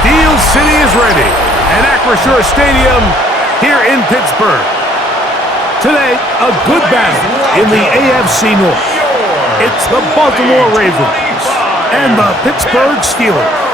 Steel City is ready at Acrisure Stadium here in Pittsburgh. Today, a good battle in the AFC North. It's the Baltimore Ravens and the Pittsburgh Steelers.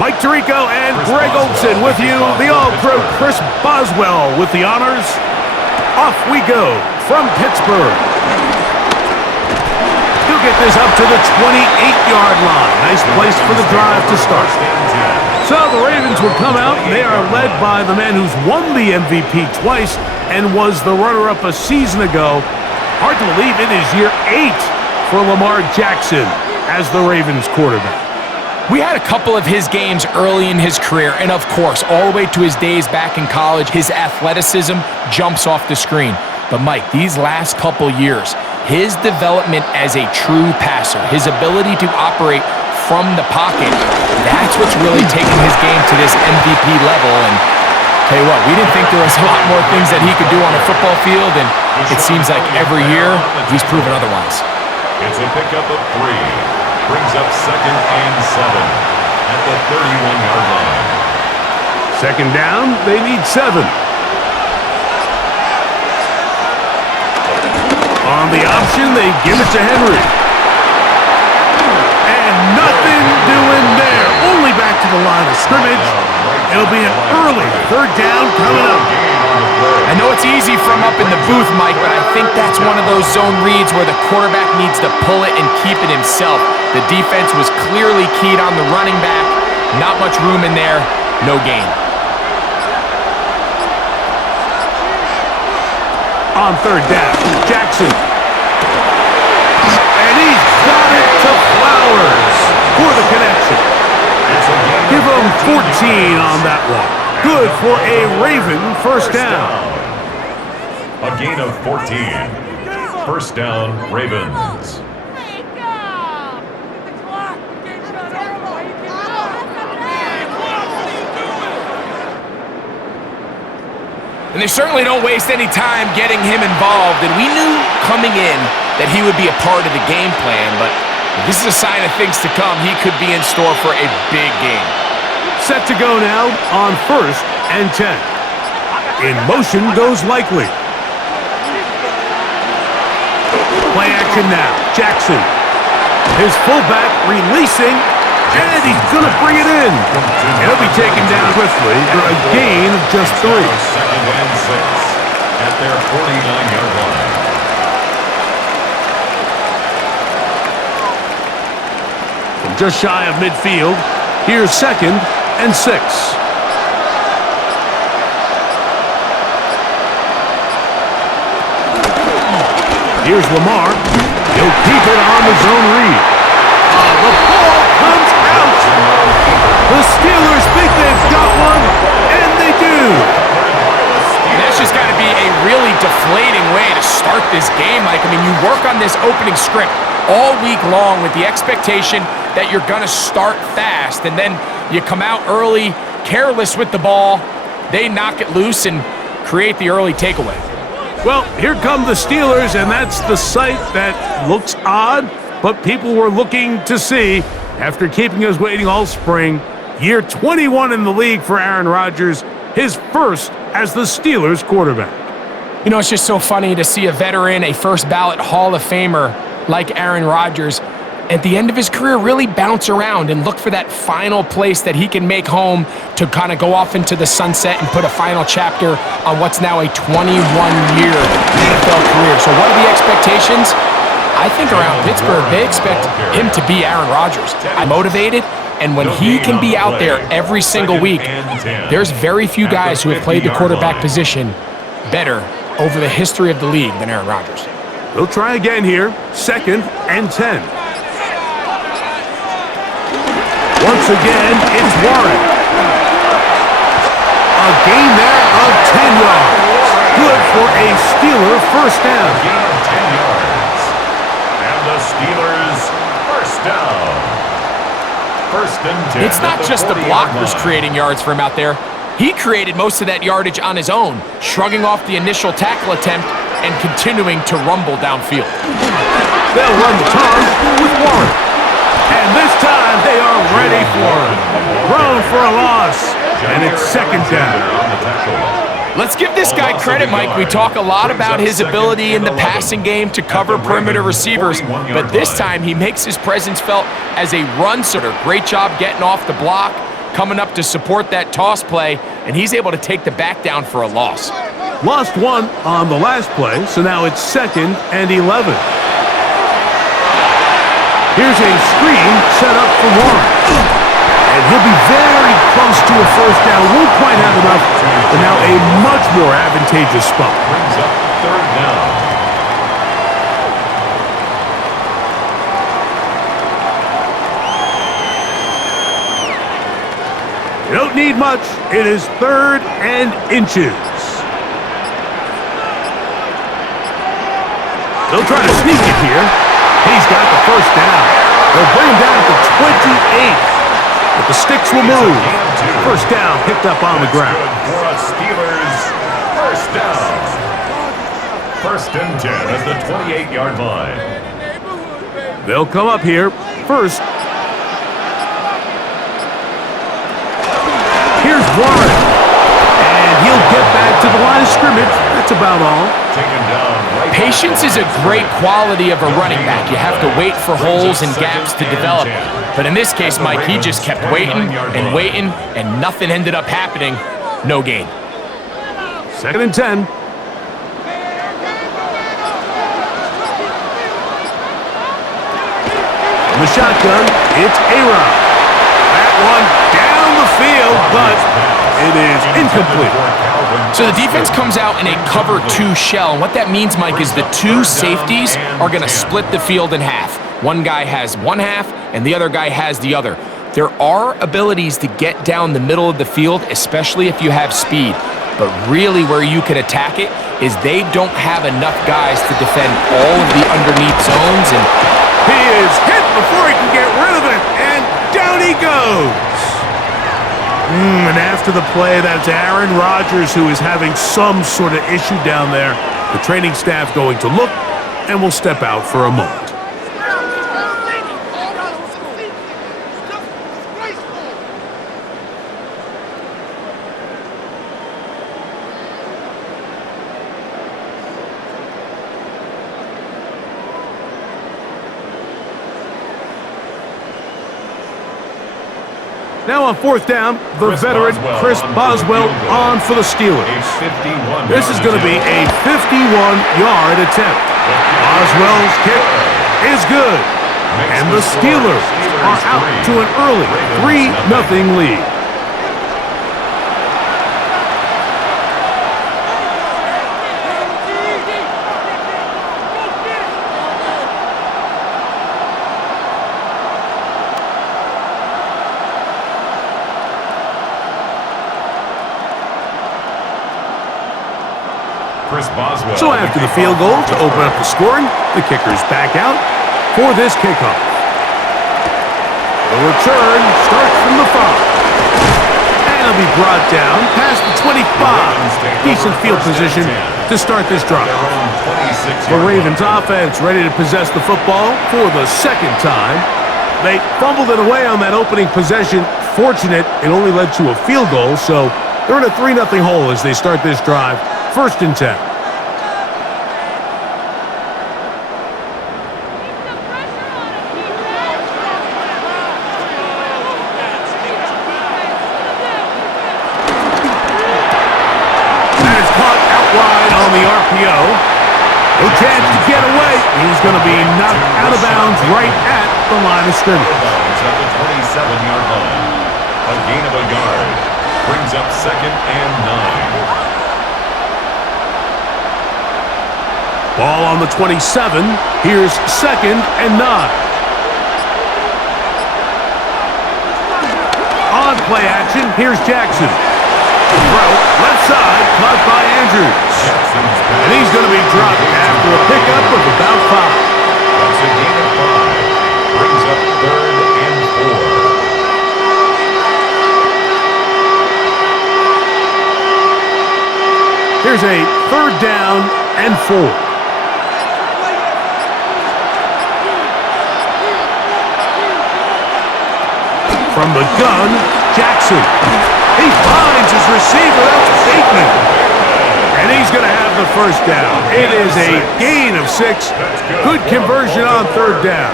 Mike Tirico and Greg Olson with you. The All-Pro Chris Boswell with the honors. Off we go from Pittsburgh. He'll get this up to the 28-yard line. Nice place for the drive to start. So the Ravens will come out, and they are led by the man who's won the MVP twice and was the runner-up a season ago. Hard to believe it is year 8 for Lamar Jackson as the Ravens quarterback. We had a couple of his games early in his career, and of course, all the way to his days back in college, his athleticism jumps off the screen. But Mike, these last couple years, his development as a true passer, his ability to operate from the pocket, that's what's really taken his game to this MVP level. And tell you what, we didn't think there was a lot more things that he could do on a football field, and it seems like every year he's proven otherwise. It's a pickup of 3. Brings up 2nd and 7 at the 31-yard line. Second down, they need 7. On the option, they give it to Henry. And nothing doing there. Only back to the line of scrimmage. It'll be an early 3rd down coming up. I know it's easy from up in the booth, Mike, but I think that's one of those zone reads where the quarterback needs to pull it and keep it himself. The defense was clearly keyed on the running back. Not much room in there. No gain. On 3rd down, Jackson. And he's got it to Flowers for the connection. Give him 14 on that one. Good for a Raven first down. A gain of 14. First down, Ravens. And they certainly don't waste any time getting him involved. And we knew coming in that he would be a part of the game plan, but if this is a sign of things to come. He could be in store for a big game. Set to go now on 1st and 10. In motion goes Likely. Play action now. Jackson. His fullback releasing. And he's going to bring it in. He'll be taken down quickly for a gain of just 3. 2nd and 6 at their 49-yard line. From just shy of midfield, here's 2nd and 6. Here's Lamar. He'll keep it on the zone read. The ball comes out. The Steelers think they've got one, and they do. That's just got to be a really deflating way to start this game, Mike. I mean, you work on this opening script all week long with the expectation that you're going to start fast, and then you come out early, careless with the ball. They knock it loose and create the early takeaway. Well, here come the Steelers, and that's the sight that looks odd, but people were looking to see after keeping us waiting all spring. Year 21 in the league for Aaron Rodgers, his first as the Steelers quarterback. You know, it's just so funny to see a veteran, a first-ballot Hall of Famer like Aaron Rodgers, at the end of his career really bounce around and look for that final place that he can make home to kind of go off into the sunset and put a final chapter on what's now a 21-year NFL career. So what are the expectations? I think around Pittsburgh, they expect him to be Aaron Rodgers. Motivated, and when he can be out there every single week, there's very few guys who have played the quarterback position better over the history of the league than Aaron Rodgers. We'll try again here, 2nd and 10. Once again, it's Warren. A gain there of 10 yards. Good for a Steeler first down. A gain of 10 yards. And the Steelers first down. First and 10. It's not just the blockers creating yards for him out there. He created most of that yardage on his own, shrugging off the initial tackle attempt and continuing to rumble downfield. They'll run the toss with Warren. And this time they are ready for him. Thrown for a loss. And it's second down. Let's give this guy credit, Mike. We talk a lot about his ability in the passing game to cover perimeter receivers, but this time he makes his presence felt as a run starter. Great job getting off the block, coming up to support that toss play, and he's able to take the back down for a loss. Lost one on the last play, so now it's 2nd and 11. Here's a screen set up for Warren. And he'll be very close to a first down. Won't quite have enough, but now a much more advantageous spot. Brings up third down. You don't need much. It is 3rd and inches. They'll try to sneak it here. He's got the first down. They'll bring him down at the 28. But the sticks will move. First down picked up on the ground. For a Steelers first down. First and 10 at the 28-yard line. They'll come up here first. Here's Warren. And he'll get back to the line of scrimmage. That's about all. Taken down right. Patience is a great quality of a running back. You have to wait for holes and gaps to develop. But in this case, Mike, he just kept waiting and waiting, and nothing ended up happening. No gain. 2nd and 10. The shotgun, it's A-Rod. That one down the field, but it is incomplete. So the defense comes out in a cover 2 shell. And what that means, Mike, is the 2 safeties are going to split the field in half. One guy has one half, and the other guy has the other. There are abilities to get down the middle of the field, especially if you have speed. But really where you can attack it is they don't have enough guys to defend all of the underneath zones. And he is hit before he can get rid of it, and down he goes. And after the play, that's Aaron Rodgers who is having some sort of issue down there. The training staff going to look, and will step out for a moment. Now on 4th down, the veteran Chris Boswell on for the Steelers. This is going to be a 51-yard attempt. Boswell's kick is good. And the Steelers are out to an early 3-0 lead. So after the field goal to open up the scoring, the kicker's back out for this kickoff. The return starts from the 5. And it'll be brought down past the 25. Decent field position to start this drive. The Ravens offense ready to possess the football for the 2nd time. They fumbled it away on that opening possession. Fortunate, it only led to a field goal, so they're in a 3-0 hole as they start this drive. 1st and 10. No chance to get away. He's going to be knocked out of bounds right at the line of scrimmage. At the 27-yard line. A gain of a yard. Brings up 2nd and 9. Ball on the 27. Here's 2nd and 9. play action. Here's Jackson. Throw, left side, caught by Andrews. And he's going to be dropped after a pickup of about 5. That's a gain of 5. Brings up 3rd and 4. Here's a 3rd down and 4. From the gun, Jackson. He finds his receiver. That's Bateman. And he's going to have the 1st down. It is a gain of 6. Good conversion on 3rd down.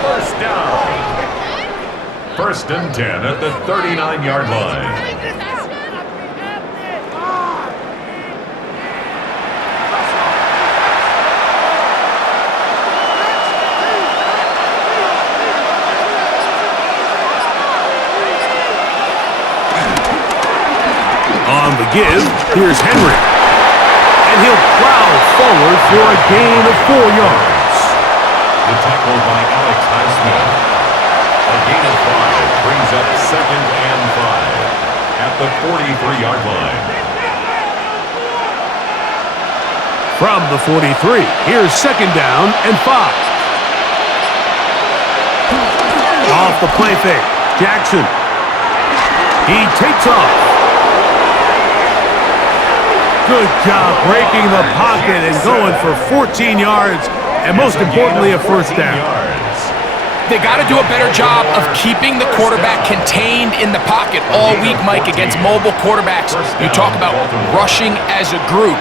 1st and 10 at the 39-yard line. On the give, here's Henry. And he'll plow forward for a gain of 4 yards. The tackle by Alex Highsmith. A gain of 5 brings up 2nd and 5 at the 43-yard line. From the 43, here's 2nd down and 5. Off the play fake, Jackson. He takes off. Good job breaking the pocket and going for 14 yards, and most importantly, a 1st down. They got to do a better job of keeping the quarterback contained in the pocket all week, Mike, against mobile quarterbacks. You talk about rushing as a group.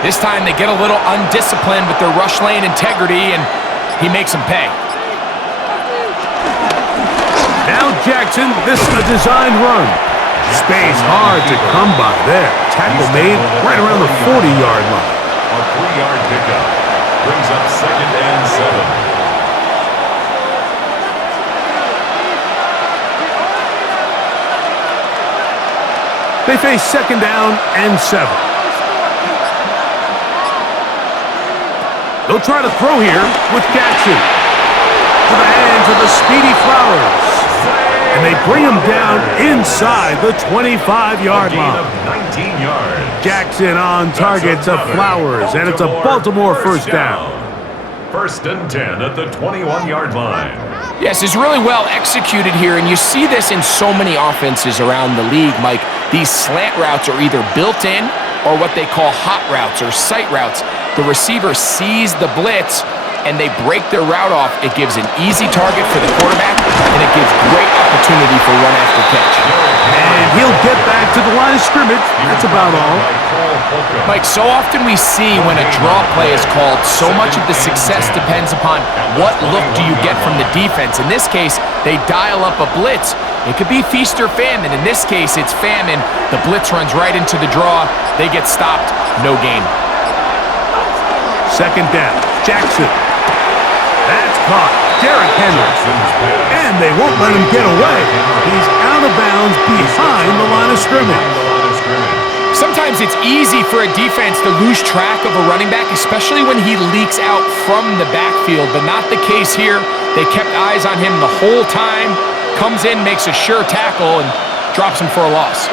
This time they get a little undisciplined with their rush lane integrity, and he makes them pay. Now Jackson, this is a designed run. Space hard to come by there. Tackle made right around the 40-yard line. A 3-yard pickup brings up 2nd and 7. They face 2nd down and 7. They'll try to throw here with Jackson. To the hands of the speedy Flowers. And they bring him down inside the 25-yard line. Of 19 yards. Jackson on target to Flowers, and it's a Baltimore 1st down. 1st and 10 at the 21-yard line. Yes, it's really well executed here, and you see this in so many offenses around the league, Mike. These slant routes are either built in or what they call hot routes or sight routes. The receiver sees the blitz, and they break their route off. It gives an easy target for the quarterback, and it gives great opportunity for run after catch. And he'll get back to the line of scrimmage. That's about all. Mike, so often we see when a draw play is called, so much of the success depends upon what look do you get from the defense. In this case, they dial up a blitz. It could be feast or famine. In this case, it's famine. The blitz runs right into the draw. They get stopped. No gain. 2nd down. Jackson. That's caught. Derrick Henry. And they won't let him get away. He's out of bounds behind the line of scrimmage. Sometimes it's easy for a defense to lose track of a running back, especially when he leaks out from the backfield, but not the case here. They kept eyes on him the whole time. Comes in, makes a sure tackle, and drops him for a loss.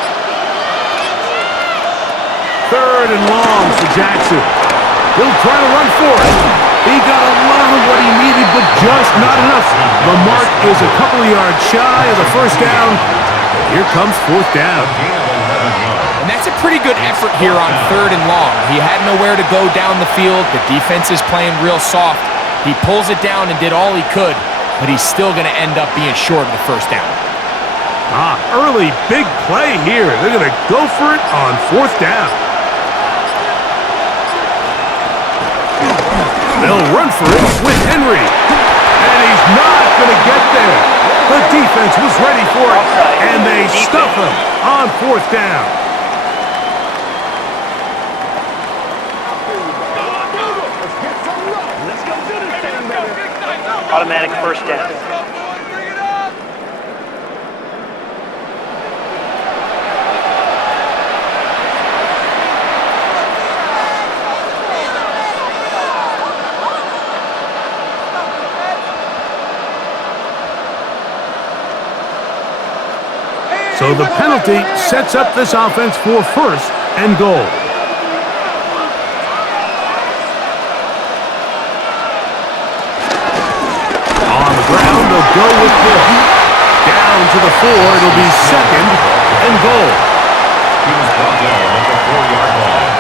3rd and long for Jackson. He'll try to run for it. He got a lot of what he needed, but just not enough. The mark is a couple of yards shy of the 1st down. Here comes 4th down. And that's a pretty good effort here on 3rd and long. He had nowhere to go down the field. The defense is playing real soft. He pulls it down and did all he could, but he's still going to end up being short of the 1st down. Early big play here. They're going to go for it on 4th down. They'll run for it with Henry. And he's not going to get there. The defense was ready for it, and they stuff him on 4th down. Automatic 1st down. So the penalty sets up this offense for first and goal. On the ground, they'll go with Hill. Down to the 4, it'll be second and goal. He was brought down at the 4-yard line.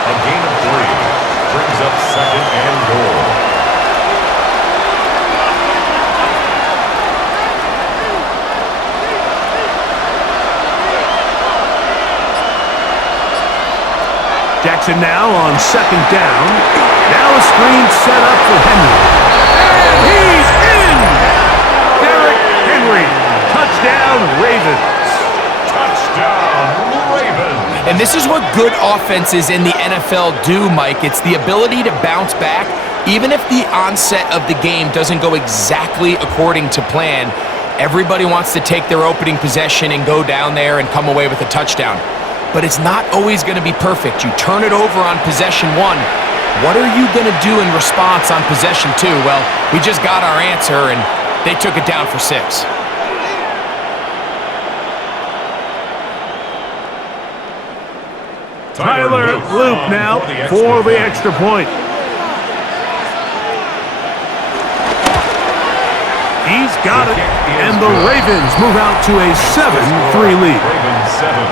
A gain of 3 brings up second and goal. Jackson now on second down. Now a screen set up for Henry. And he's in! Derrick Henry. Touchdown, Ravens. Touchdown, Ravens. And this is what good offenses in the NFL do, Mike. It's the ability to bounce back, even if the onset of the game doesn't go exactly according to plan. Everybody wants to take their opening possession and go down there and come away with a touchdown. But it's not always going to be perfect. You turn it over on possession 1. What are you going to do in response on possession 2? Well, we just got our answer, and they took it down for 6. Tyler Loop now for the extra point. He's got it, and the Ravens move out to a 7-3 lead. Ravens 7,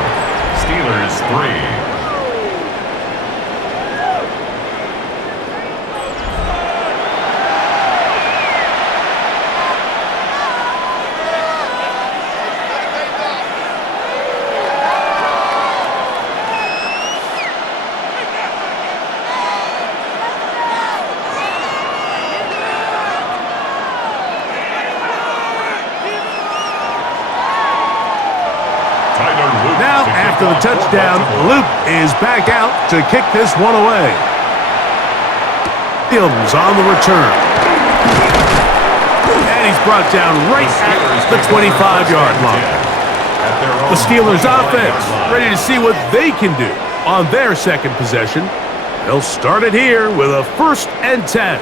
Steelers 3. Now, after the touchdown, Luke is back out to kick this one away. Williams on the return. And he's brought down right at the 25-yard line. The Steelers offense ready to see what they can do on their second possession. They'll start it here with a 1st and 10.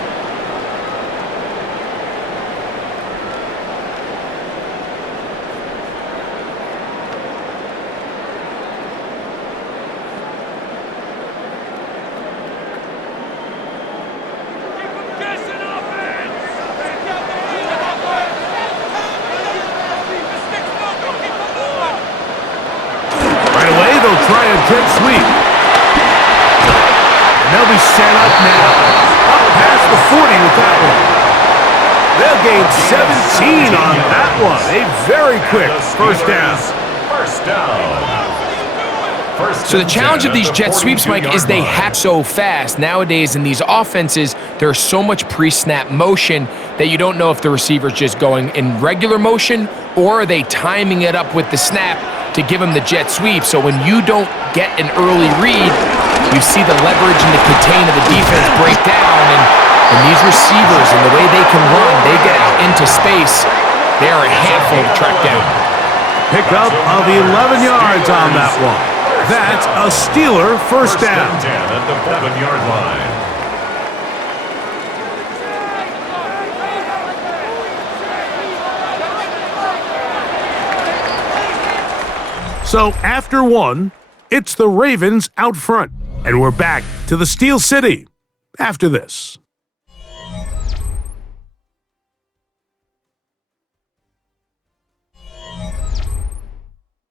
Try a jet sweep. And they'll be set up now. Up past the 40 with that one. They'll gain 17 on that one. A very quick first down. First down. So the challenge of these jet sweeps, Mike, is they hack so fast. Nowadays in these offenses, there's so much pre-snap motion that you don't know if the receiver's just going in regular motion or are they timing it up with the snap to give him the jet sweep. So when you don't get an early read, you see the leverage and the contain of the defense break down. And these receivers and the way they can run, they get out into space. They are a handful to track down. Pickup of 11 yards on that one. That's a Steeler first down. At the 7-yard line. So after one, it's the Ravens out front. And we're back to the Steel City after this.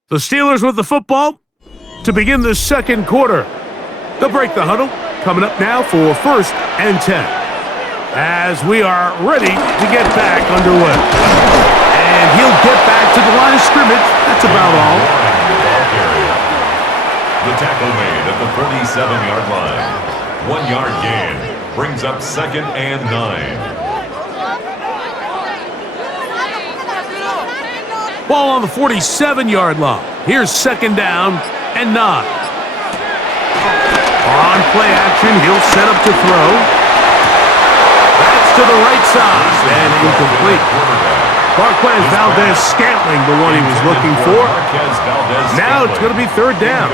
The Steelers with the football to begin the second quarter. They'll break the huddle. Coming up now for 1st and 10. As we are ready to get back underway. And he'll get back to the line of scrimmage. That's about all. The tackle made at the 37-yard line. 1-yard gain brings up 2nd and 9. Ball on the 47-yard line. Here's 2nd down and 9. On play action, he'll set up to throw. That's to the right side and incomplete. Marquez Valdez-Scantling, the one he was looking for. Now it's going to be 3rd down.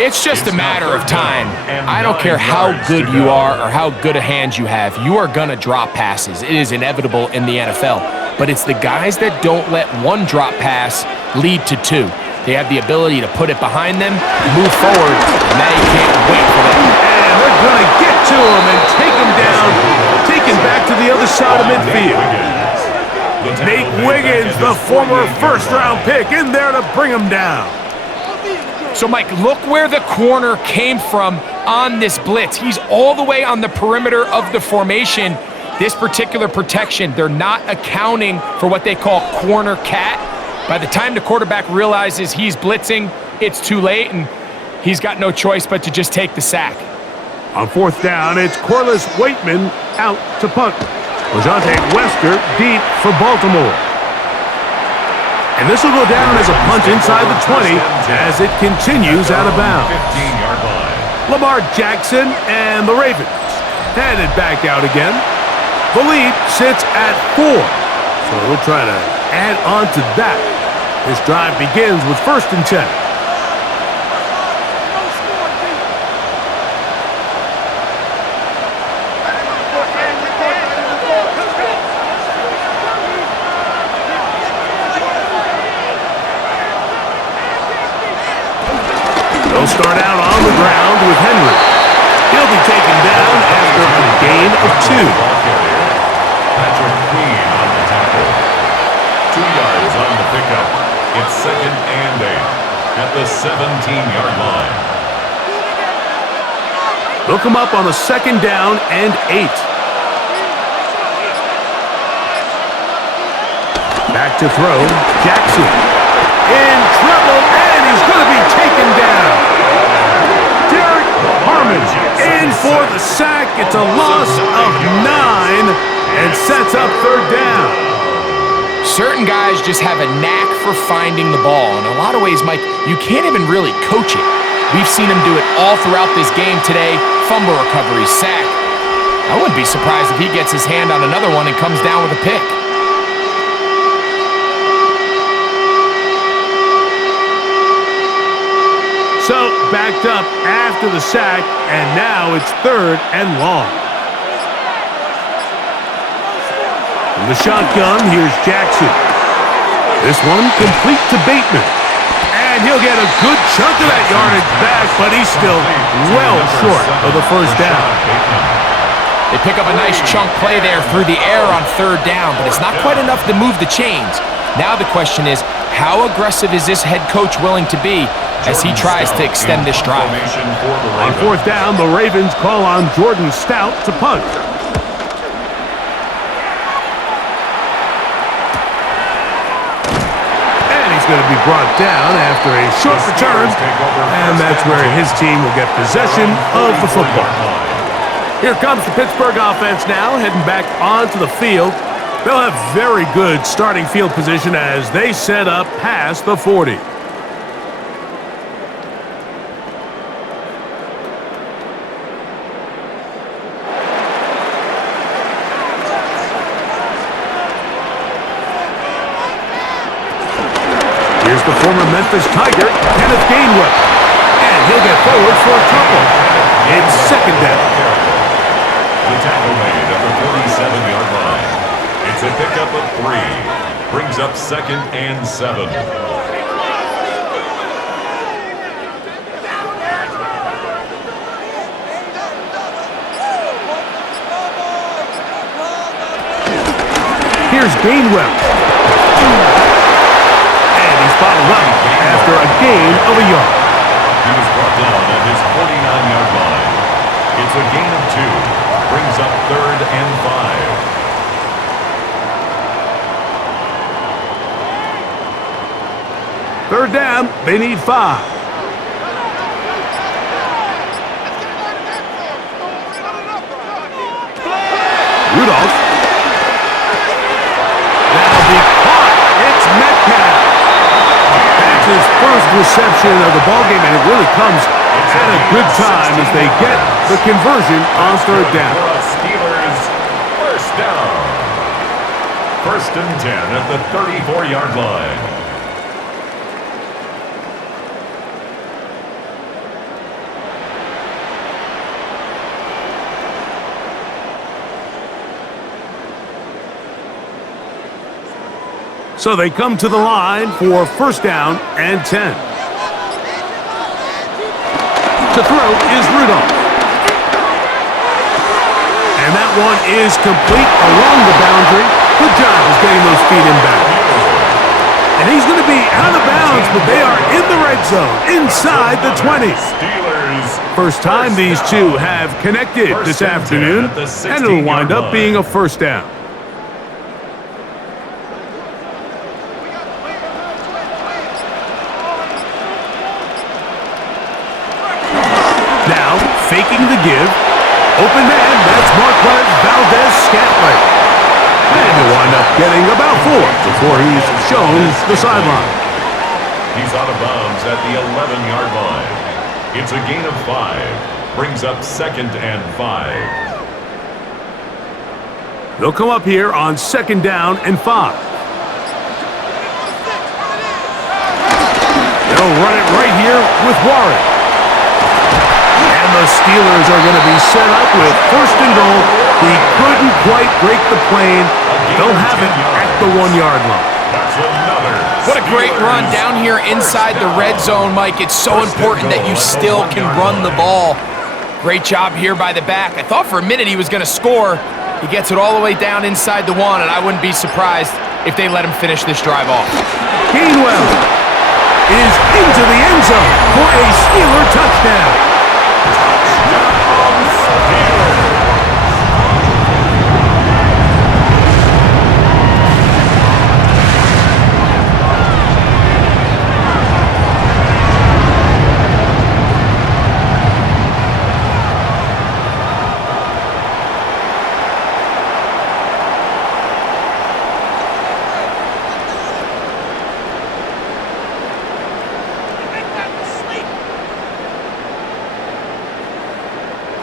It's just a matter of time. I don't care how good you are or how good a hand you have. You are going to drop passes. It is inevitable in the NFL. But it's the guys that don't let one drop pass lead to 2. They have the ability to put it behind them, move forward, and they can't wait for that. And they're going to get to him and take him down, take him back to the other side of midfield. Nate Wiggins, the former first-round pick, in there to bring him down. So, Mike, look where the corner came from on this blitz. He's all the way on the perimeter of the formation. This particular protection, they're not accounting for what they call corner cat. By the time the quarterback realizes he's blitzing, it's too late, and he's got no choice but to just take the sack. On 4th down, it's Corliss Waitman out to punt. Lejante Wester deep for Baltimore. And this will go down as a punt inside the 20 as it continues out of bounds. 15-yard line. Lamar Jackson and the Ravens headed back out again. The lead sits at 4, so we'll try to add on to that. This drive begins with 1st and 10. They'll start out on the ground with Henry. He'll be taken down after a gain of 2. Patrick Queen on the tackle. 2 yards on the pickup. It's 2nd and 8 at the 17-yard line. They'll come up on a 2nd down and 8. Back to throw. Jackson in trouble, and he's going to be taken down. Derek Harmon in for the sack. It's a loss of 9 and sets up 3rd down. Certain guys just have a knack for finding the ball. In a lot of ways, Mike, you can't even really coach it. We've seen him do it all throughout this game today. Fumble recovery, sack. I wouldn't be surprised if he gets his hand on another one and comes down with a pick. So, backed up after the sack, and now it's 3rd and long. From the shotgun, here's Jackson. This one complete to Bateman. And he'll get a good chunk of that yardage back, but he's still well short of the 1st down. They pick up a nice chunk play there through the air on 3rd down, but it's not quite enough to move the chains. Now the question is, how aggressive is this head coach willing to be as he tries to extend this drive? On 4th down, the Ravens call on Jordan Stout to punt. And he's going to be brought down after a short return, and that's where his team will get possession of the football. Here comes the Pittsburgh offense now, heading back onto the field. They'll have very good starting field position as they set up past the 40. Here's the former Memphis Tiger, Kenneth Gainwell. And he'll get forward for a couple. It's 2nd down. The tackle made at the 47-yard line. It's a pickup of 3. Brings up 2nd and 7. Here's Gainwell. And he's bottled up after a gain of a yard. He was brought down at his 49-yard line. It's a gain of 2. Brings up 3rd and 5. 3rd down, they need 5. Rudolph. That'll be caught. It's Metcalf. That's his first reception of the ballgame, and it really comes at a good time as they get the conversion on 3rd down. Steelers, 1st down. 1st and 10 at the 34-yard line. So they come to the line for first down and 10. To throw is Rudolph. And that one is complete along the boundary. Good job of getting those feet inbound. And he's going to be out of bounds, but they are in the red zone, inside the 20. First time these two have connected this afternoon, and it'll wind up being a first down. Now, faking the give. Open man, that's Marquez Valdez-Scantling. And he'll wind up getting about 4 before he's shown the sideline. He's out of bounds at the 11-yard line. It's a gain of 5. Brings up second and 5. They'll come up here on second down and 5. They'll run it right here with Warren. And the Steelers are going to be set up with first and goal. He couldn't quite break the plane. They'll have it at the 1-yard line. What a great run down here inside the red zone, Mike. It's so important that you still can run the ball. Great job here by the back. I thought for a minute he was going to score. He gets it all the way down inside the 1, and I wouldn't be surprised if they let him finish this drive off. Gainwell is into the end zone for a Steeler touchdown.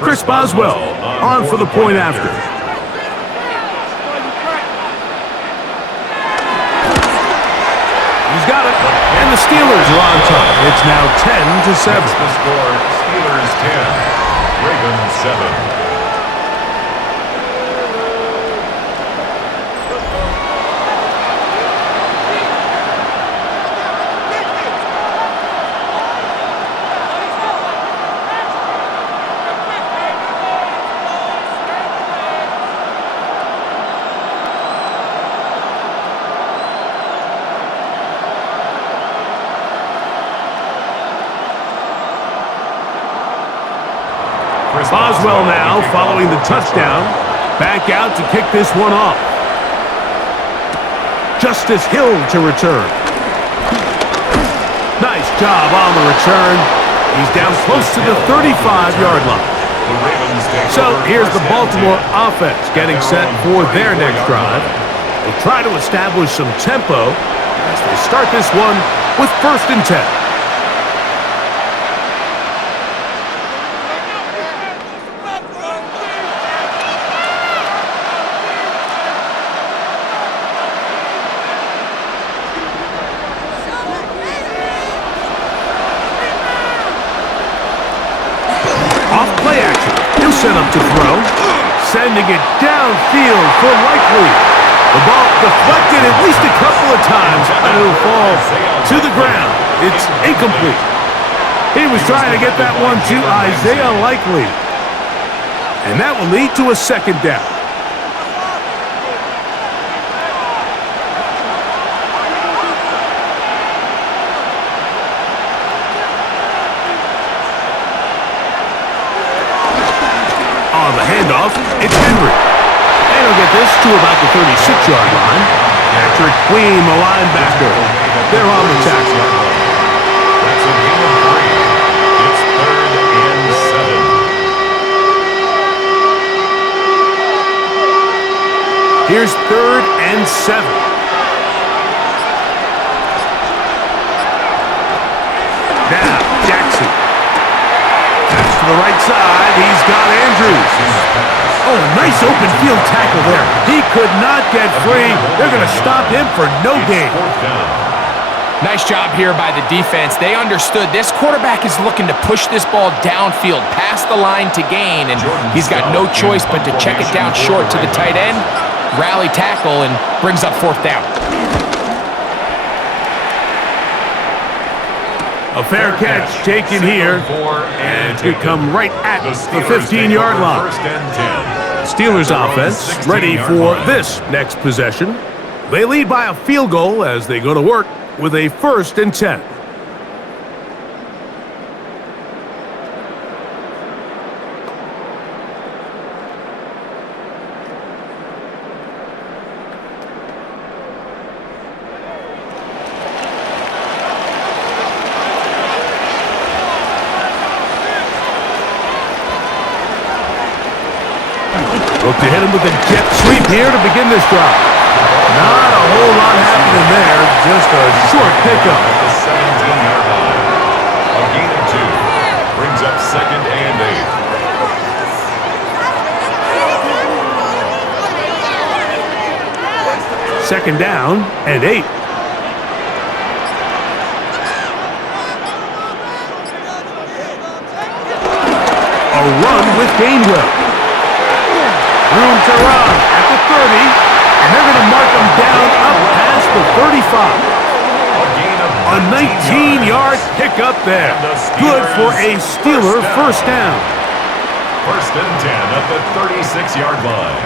Chris Boswell on for the point after. He's got it, and the Steelers are on top. It's now 10-7. The score, Steelers 10, Ravens 7. Boswell now following the touchdown. Back out to kick this one off. Justice Hill to return. Nice job on the return. He's down close to the 35-yard line. So here's the Baltimore offense getting set for their next drive. They'll try to establish some tempo as they start this one with first and 10. Set up to throw, sending it downfield for Likely. The ball deflected at least a couple of times, and it'll fall to the ground. It's incomplete. He was trying to get that one to Isaiah Likely, and that will lead to a second down. On the handoff, it's Henry. And he'll get this to about the 36-yard line. Patrick Queen, the linebacker. They're on the tackle. That's a gain of 3. It's third and 7. Here's third and 7. Now, Jackson. That's to the right side. He's got Andrews. Oh, nice open field tackle there. He could not get free. They're going to stop him for no gain. Nice job here by the defense. They understood this quarterback is looking to push this ball downfield past the line to gain, and he's got no choice but to check it down short to the tight end, rally tackle, and brings up fourth down. A fair catch taken here, and it could come right at the 15-yard line. First and 10. Steelers offense ready for this next possession. They lead by a field goal as they go to work with a 1st and 10. Look to hit him with a jet sweep here to begin this drive. Not a whole lot happening there, just a short pickup. At the 17-yard line. A gain of 2. Brings up 2nd and 8. Second down and 8. A run with Gainwell. Room to run at the 30, and they're going to mark him down up past the 35. A 19-yard pickup there. Good for a Steeler first down. 1st and 10 at the 36-yard line.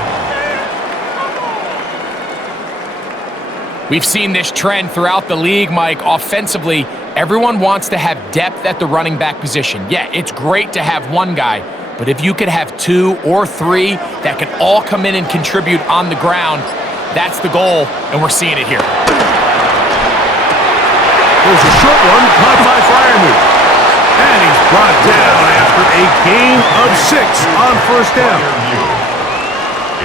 We've seen this trend throughout the league, Mike. Offensively, everyone wants to have depth at the running back position. Yeah, it's great to have one guy, but if you could have 2 or 3 that can all come in and contribute on the ground, that's the goal, and we're seeing it here. There's a short one caught by Freiermuth. And he's brought down after a gain of 6 on first down.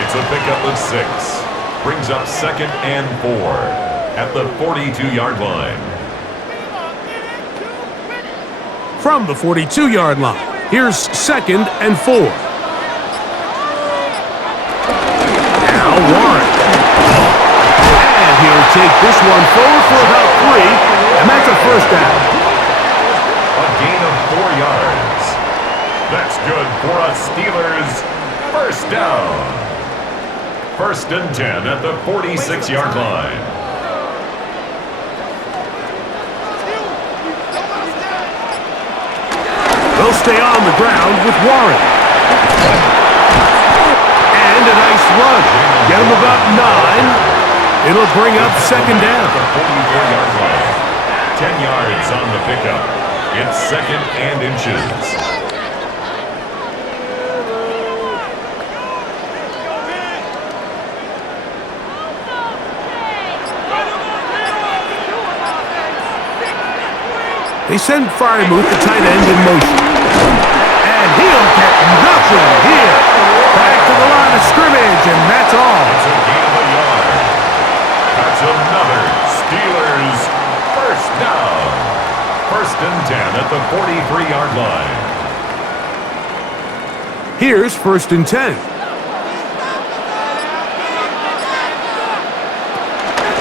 It's a pickup of 6. Brings up 2nd and 4 at the 42-yard line. From the 42-yard line, here's 2nd and 4. Now Warren. And he'll take this one forward for about 3, and that's a first down. A gain of 4 yards. That's good for a Steelers first down. 1st and 10 at the 46-yard line. They'll stay on the ground with Warren. And a nice run. Get him about 9. It'll bring up 2nd down. The 44-yard line. 10 yards on the pickup. It's 2nd and inches. They send Freiermuth, the tight end, in motion. And he'll get nothing here. Back to the line of scrimmage, and that's all. It's a gain of a yard. That's another Steelers first down. 1st and 10 at the 43-yard line. Here's 1st and 10.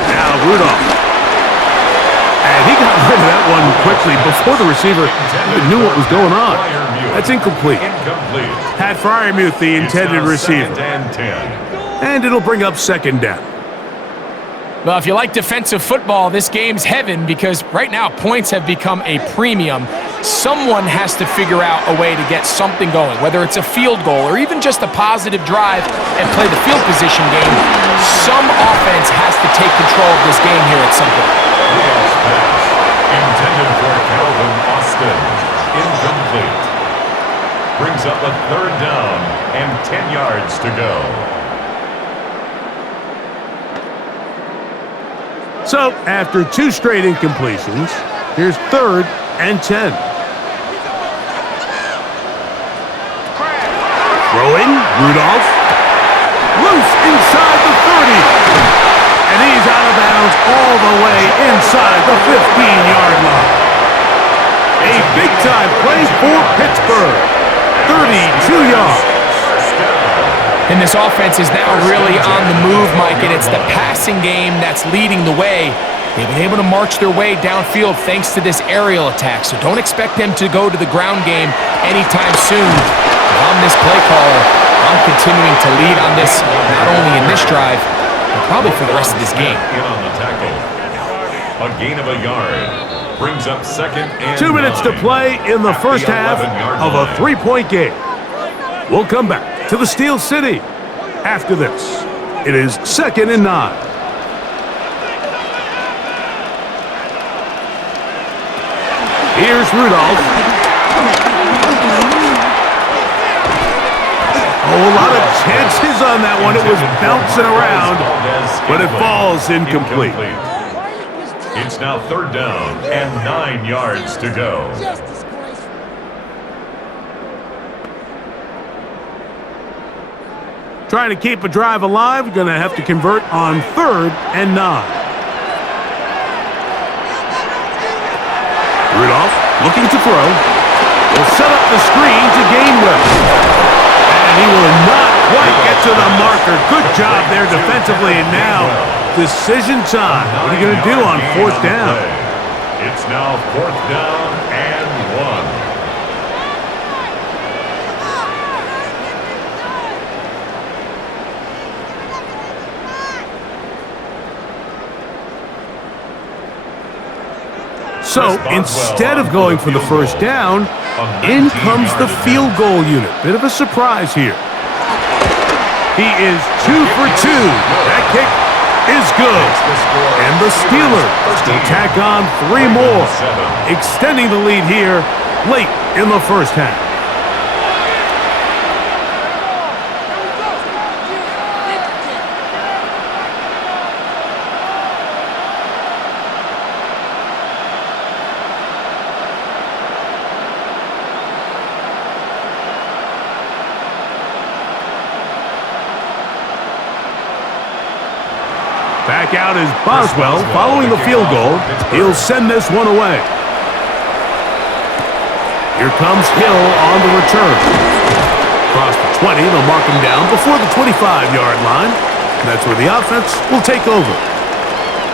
Now Rudolph. And he got rid of that one quickly before the receiver even knew what was going on. That's incomplete. Pat Freiermuth, the intended receiver. And it'll bring up 2nd down. Well, if you like defensive football, this game's heaven because right now points have become a premium. Someone has to figure out a way to get something going, whether it's a field goal or even just a positive drive and play the field position game. Some offense has to take control of this game here at some point. Rudolph's pass, intended for Calvin Austin, incomplete. Brings up a 3rd down and 10 yards to go. So, after 2 straight incompletions, here's 3rd and 10. Throwing, Rudolph. Loose inside the 30. And he's out of bounds all the way inside the 15-yard line. A big-time play for Pittsburgh. 32 yards. And this offense is now really on the move, Mike, and it's the passing game that's leading the way. They've been able to march their way downfield thanks to this aerial attack, so don't expect them to go to the ground game anytime soon. If I'm this play caller, I'm continuing to lead on this, not only in this drive, but probably for the rest of this game. In on the tackle. A gain of a yard. Brings up second and 2 minutes to play in the first half of a 3-point game. We'll come back to the Steel City after this. It is 2nd and 9. Here's Rudolph. Oh, a lot of chances on that one. It was bouncing around, but it falls incomplete. It's now 3rd down and 9 yards to go. Trying to keep a drive alive, going to have to convert on 3rd and 9. Rudolph looking to throw. Will set up the screen to Gainwell. And he will not quite get to the marker. Good job there defensively. And now, decision time. What are you going to do on 4th down? It's now 4th down and 1. So, instead of going for the first down, in comes the field goal unit. Bit of a surprise here. He is 2 for 2. That kick is good. And the Steelers will tack on 3 more, extending the lead here late in the first half. Back out is Boswell following the field goal. He'll send this one away. Here comes Hill on the return. Across the 20, they'll mark him down before the 25-yard line. And that's where the offense will take over.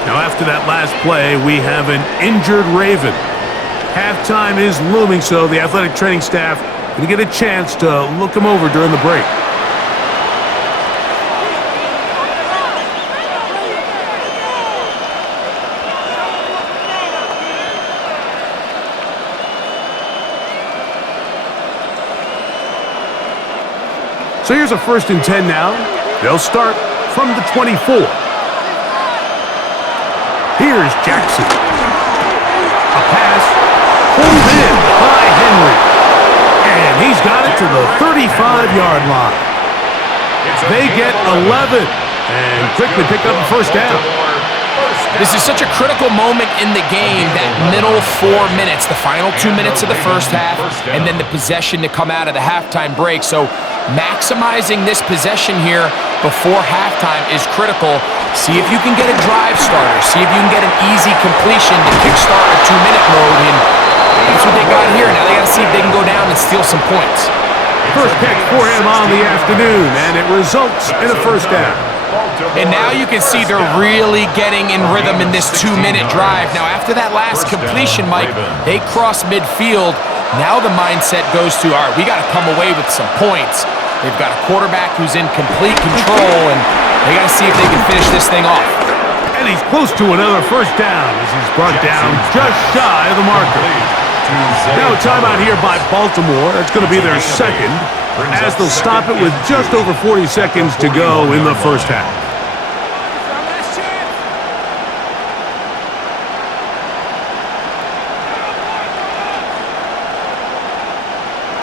Now after that last play, we have an injured Raven. Halftime is looming, so the athletic training staff going to get a chance to look him over during the break. So here's a 1st and 10 now. They'll start from the 24. Here's Jackson. A pass pulled in by Henry. And he's got it to the 35-yard line. They get 11 and quickly pick up a 1st down. This is such a critical moment in the game, that middle 4 minutes, the final 2 minutes of the first half, and then the possession to come out of the halftime break. So maximizing this possession here before halftime is critical. See if you can get a drive starter. See if you can get an easy completion to kickstart a 2-minute mode, and that's what they got here. Now they got to see if they can go down and steal some points. First pick for him on the afternoon, and it results in a 1st down. And now you can see they're really getting in rhythm in this 2-minute drive. Now, after that last completion, Mike, they cross midfield. Now the mindset goes to, all right, we got to come away with some points. They've got a quarterback who's in complete control, and they got to see if they can finish this thing off. And he's close to another 1st down as he's brought down just shy of the marker. Now a timeout here by Baltimore. That's going to be their 2nd, as they'll stop it with just over 40 seconds to go in the first half.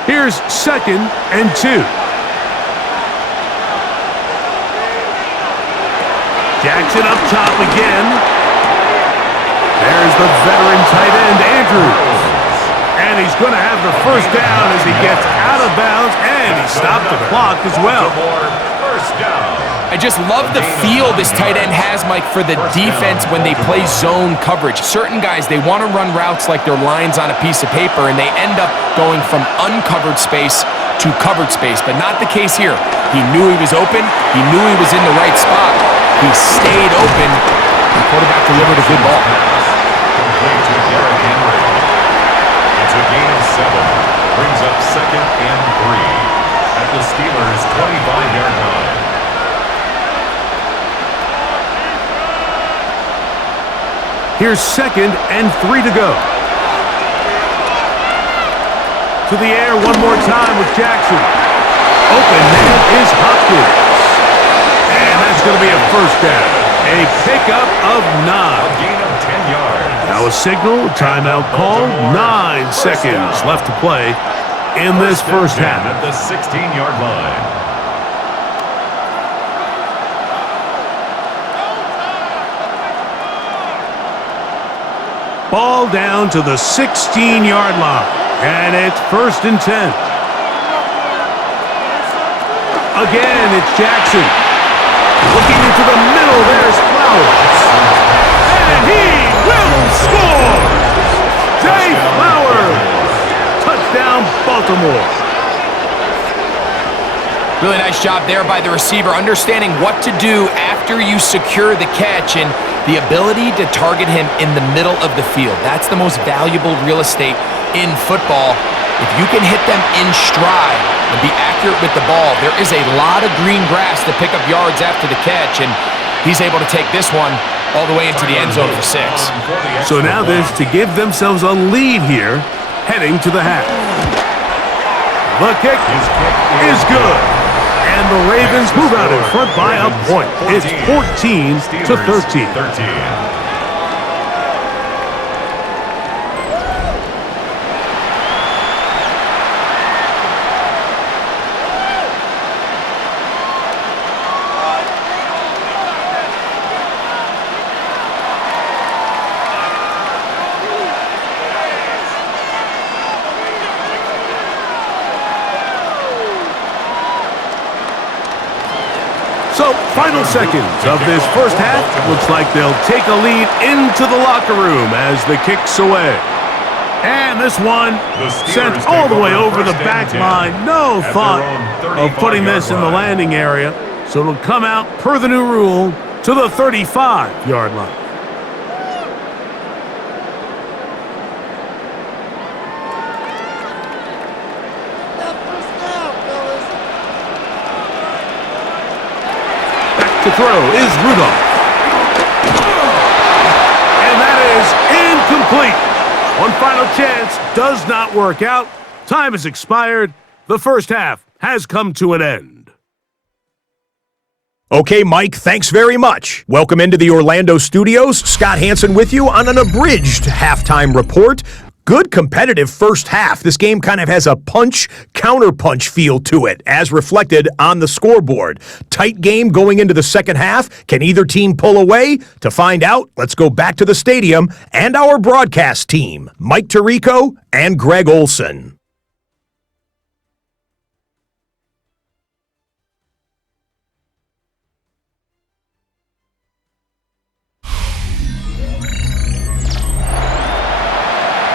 Here's 2nd and 2. Jackson up top again. There's the veteran tight end, Andrews. And he's going to have the 1st down as he gets out of bounds, and he stopped the clock as well. I just love the feel this tight end has, Mike, for the defense when they play zone coverage. Certain guys, they want to run routes like they're lines on a piece of paper, and they end up going from uncovered space to covered space, but not the case here. He knew he was open. He knew he was in the right spot. He stayed open. The quarterback delivered a good ball. It's a gain of 7. Brings up 2nd and 3 at the Steelers' 25-yard line. Here's 2nd and 3 to go. To the air one more time with Jackson. Open man is Hopkins. And that's going to be a first down. A pickup of 9. A gain of 10 yards. Now a signal, timeout called. 9 seconds left to play in this first half. At the 16-yard line. Ball down to the 16-yard line. And it's 1st and 10. Again, it's Jackson. Looking into the middle, there's Flowers. And he will score! Jay Flowers! Touchdown, Baltimore. Really nice job there by the receiver, understanding what to do after you secure the catch and the ability to target him in the middle of the field. That's the most valuable real estate in football. If you can hit them in stride and be accurate with the ball, there is a lot of green grass to pick up yards after the catch, and he's able to take this one all the way into the end zone for 6. So now there's to give themselves a lead here, heading to the half. The kick is good. And the Ravens move out in front by a point. It's 14 to 13. So, final seconds of this first half. Looks like they'll take a lead into the locker room as the kick's away. And this one sent all the way over the back line. No thought of putting this in the landing area. So it'll come out, per the new rule, to the 35-yard line. To throw is Rudolph. And that is incomplete. One final chance does not work out. Time has expired. The first half has come to an end. Okay, Mike, thanks very much. Welcome into the Orlando studios. Scott Hansen with you on an abridged halftime report. Good competitive first half. This game kind of has a punch-counterpunch feel to it, as reflected on the scoreboard. Tight game going into the second half. Can either team pull away? To find out, let's go back to the stadium and our broadcast team, Mike Tirico and Greg Olson.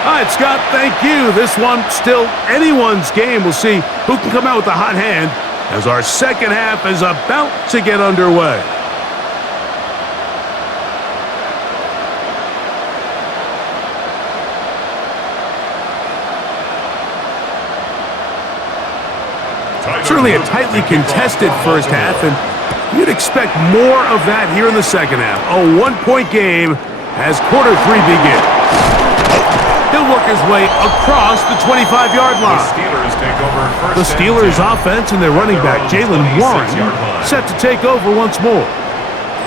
All right, Scott, thank you. This one still anyone's game. We'll see who can come out with the hot hand as our second half is about to get underway. Certainly a tightly contested first half, and you'd expect more of that here in the second half. A one-point game as quarter 3 begins. He'll work his way across the 25-yard line. The Steelers offense and their running back, Jalen Warren, set to take over once more.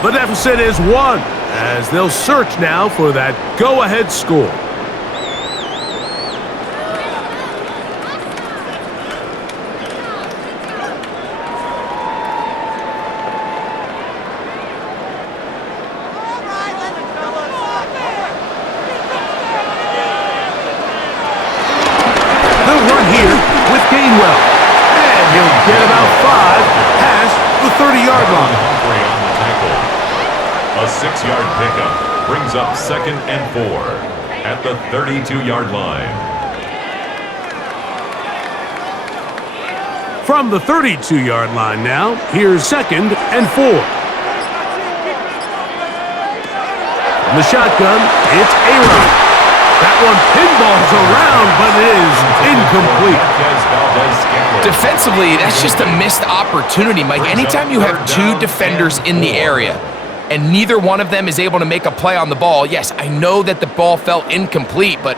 The deficit is 1 as they'll search now for that go-ahead score. Get about 5 past the 30-yard line. A 6-yard pickup brings up 2nd and 4 at the 32-yard line. From the 32-yard line now, here's 2nd and 4. From the shotgun, it's Aaron. That one pinballs around, but it is incomplete. Defensively, that's just a missed opportunity, Mike. Anytime you have 2 defenders in the area and neither one of them is able to make a play on the ball, yes, I know that the ball felt incomplete, but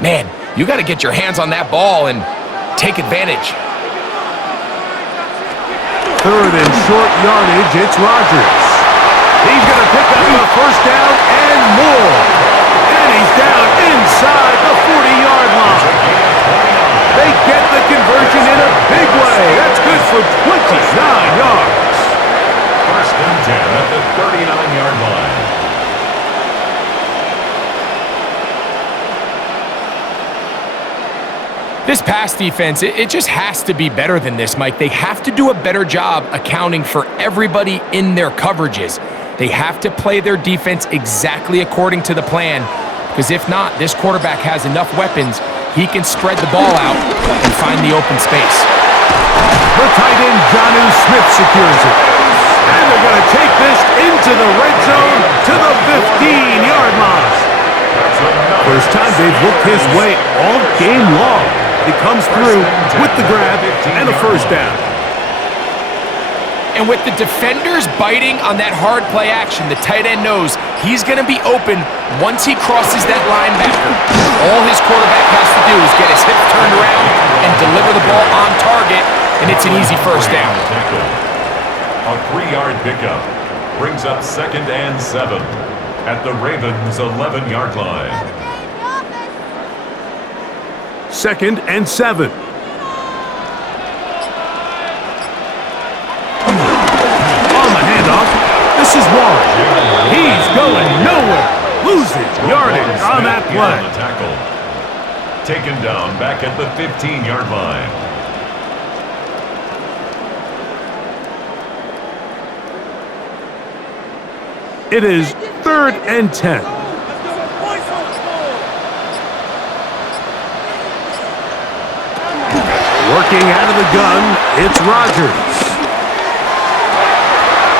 man, you got to get your hands on that ball and take advantage. Third and short yardage, it's Rodgers. He's going to pick up the first down and more. And he's down inside the 40-yard line. They get the conversion in a big way. That's good for 29 yards. First and 10 at the 39-yard line. This pass defense, it just has to be better than this, Mike. They have to do a better job accounting for everybody in their coverages. They have to play their defense exactly according to the plan, because if not, this quarterback has enough weapons. He can spread the ball out and find the open space. The tight end, Jonnu Smith, secures it. And they're going to take this into the red zone to the 15-yard line. First time they've looked his way all game long. He comes through with the grab and a first down. And with the defenders biting on that hard play action, the tight end knows he's going to be open once he crosses that linebacker. All his quarterback has to do is get his hips turned around and deliver the ball on target, and it's an easy first down. A 3-yard pickup brings up 2nd and 7 at the Ravens' 11-yard line. 2nd and 7. On the handoff, this is Warren. He's going nowhere. Loses yardage on that play. On the tackle. Taken down back at the 15-yard line. It is 3rd and 10. Working out of the gun, it's Rodgers.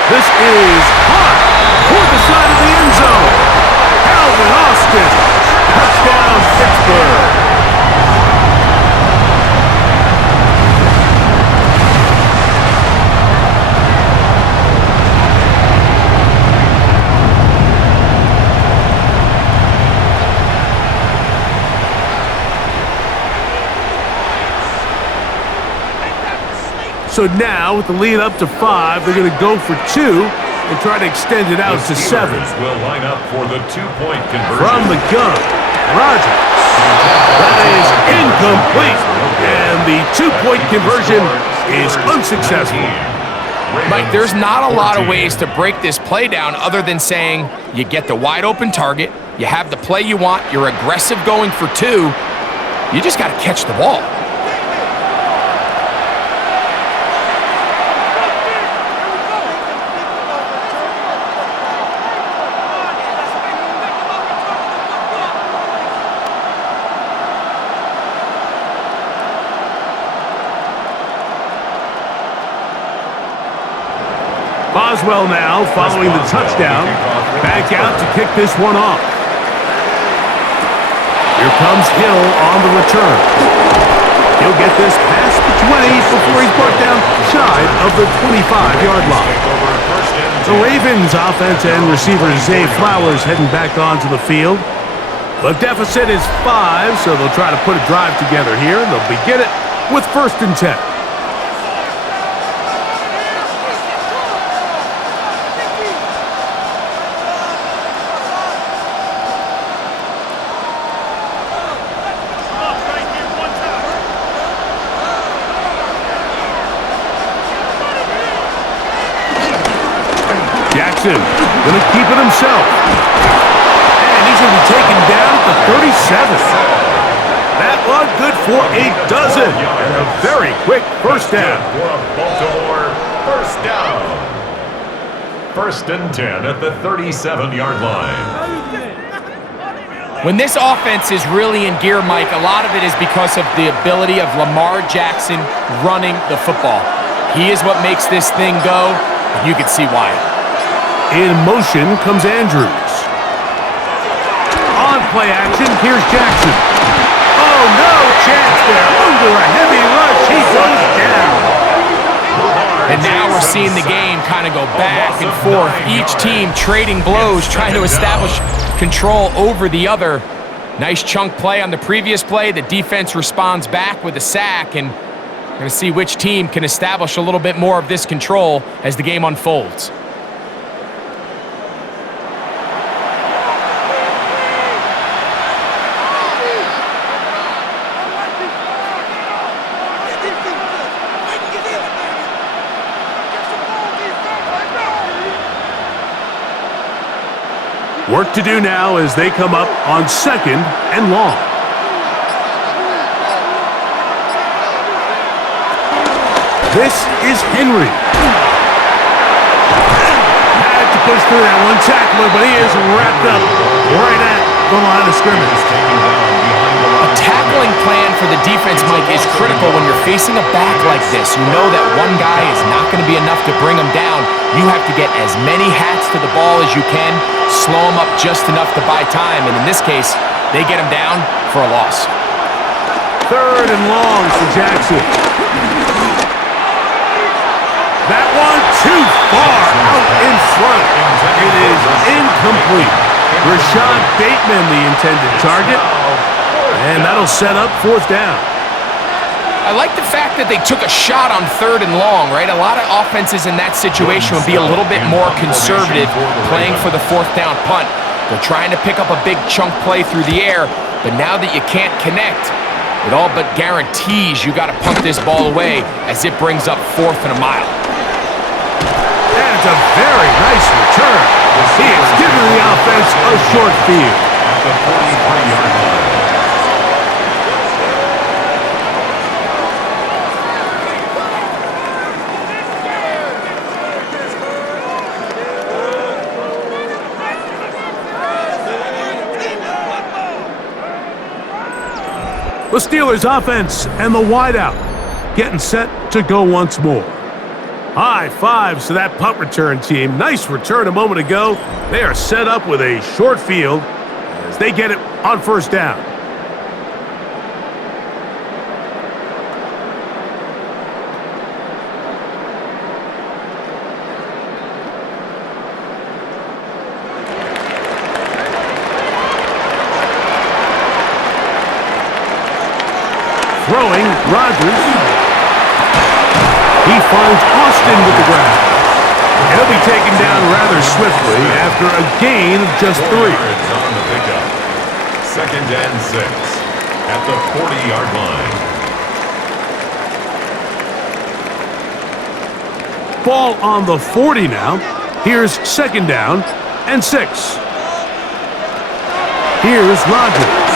This is hot toward the side of the end zone. Calvin Austin. Touchdown, Pittsburgh. So now, with the lead up to 5, they're going to go for 2 and try to extend it out to 7. Will line up for the 2-point conversion. From the gun, Rodgers. That is incomplete. And the 2-point conversion is unsuccessful. Mike, there's not a lot of ways to break this play down other than saying you get the wide open target, you have the play you want, you're aggressive going for 2, you just got to catch the ball. Boswell now, following the touchdown, back out to kick this one off. Here comes Hill on the return. He'll get this past the 20 before he's brought down shy of the 25-yard line. The Ravens offense and receiver Zay Flowers heading back onto the field. The deficit is 5, so they'll try to put a drive together here, and they'll begin it with 1st and 10. Jackson going to keep it himself. And he's going to be taken down at the 37. That one good for a dozen. And a very quick first down. For a Baltimore first down. 1st and 10 at the 37-yard line. When this offense is really in gear, Mike, a lot of it is because of the ability of Lamar Jackson running the football. He is what makes this thing go, and you can see why. In motion comes Andrews. On play action, here's Jackson. Oh, no chance there. Under a heavy rush, he goes down. And now we're seeing the game kind of go back and forth. Each team trading blows, trying to establish control over the other. Nice chunk play on the previous play. The defense responds back with a sack, and we're going to see which team can establish a little bit more of this control as the game unfolds. Work to do now as they come up on 2nd and long. This is Henry. Had to push through that one tackler, but he is wrapped up right at the line of scrimmage. A tackling plan for the defense, Mike, is critical when you're facing a back like this. You know that one guy is not going to be enough to bring him down. You have to get as many hats to the ball as you can, slow him up just enough to buy time, and in this case, they get him down for a loss. 3rd and long for Jackson. That one too far out in front. It is incomplete. Rashad Bateman, the intended target, and that'll set up 4th down. I like the fact that they took a shot on 3rd and long, right? A lot of offenses in that situation would be a little bit more conservative playing for the 4th down punt. They're trying to pick up a big chunk play through the air, but now that you can't connect, it all but guarantees you got to punt this ball away as it brings up 4th and a mile. And it's a very nice return. He is giving the offense a short field. At the 43-yard line. The Steelers offense and the wideout getting set to go once more. High fives to that punt return team. Nice return a moment ago. They are set up with a short field as they get it on 1st down. Throwing, Rodgers. He finds Austin with the ground. And he'll be taken down rather swiftly after a gain of just 3. On the pickup. 2nd and 6 at the 40-yard line. Ball on the 40 now. Here's 2nd down and 6. Here's Rodgers.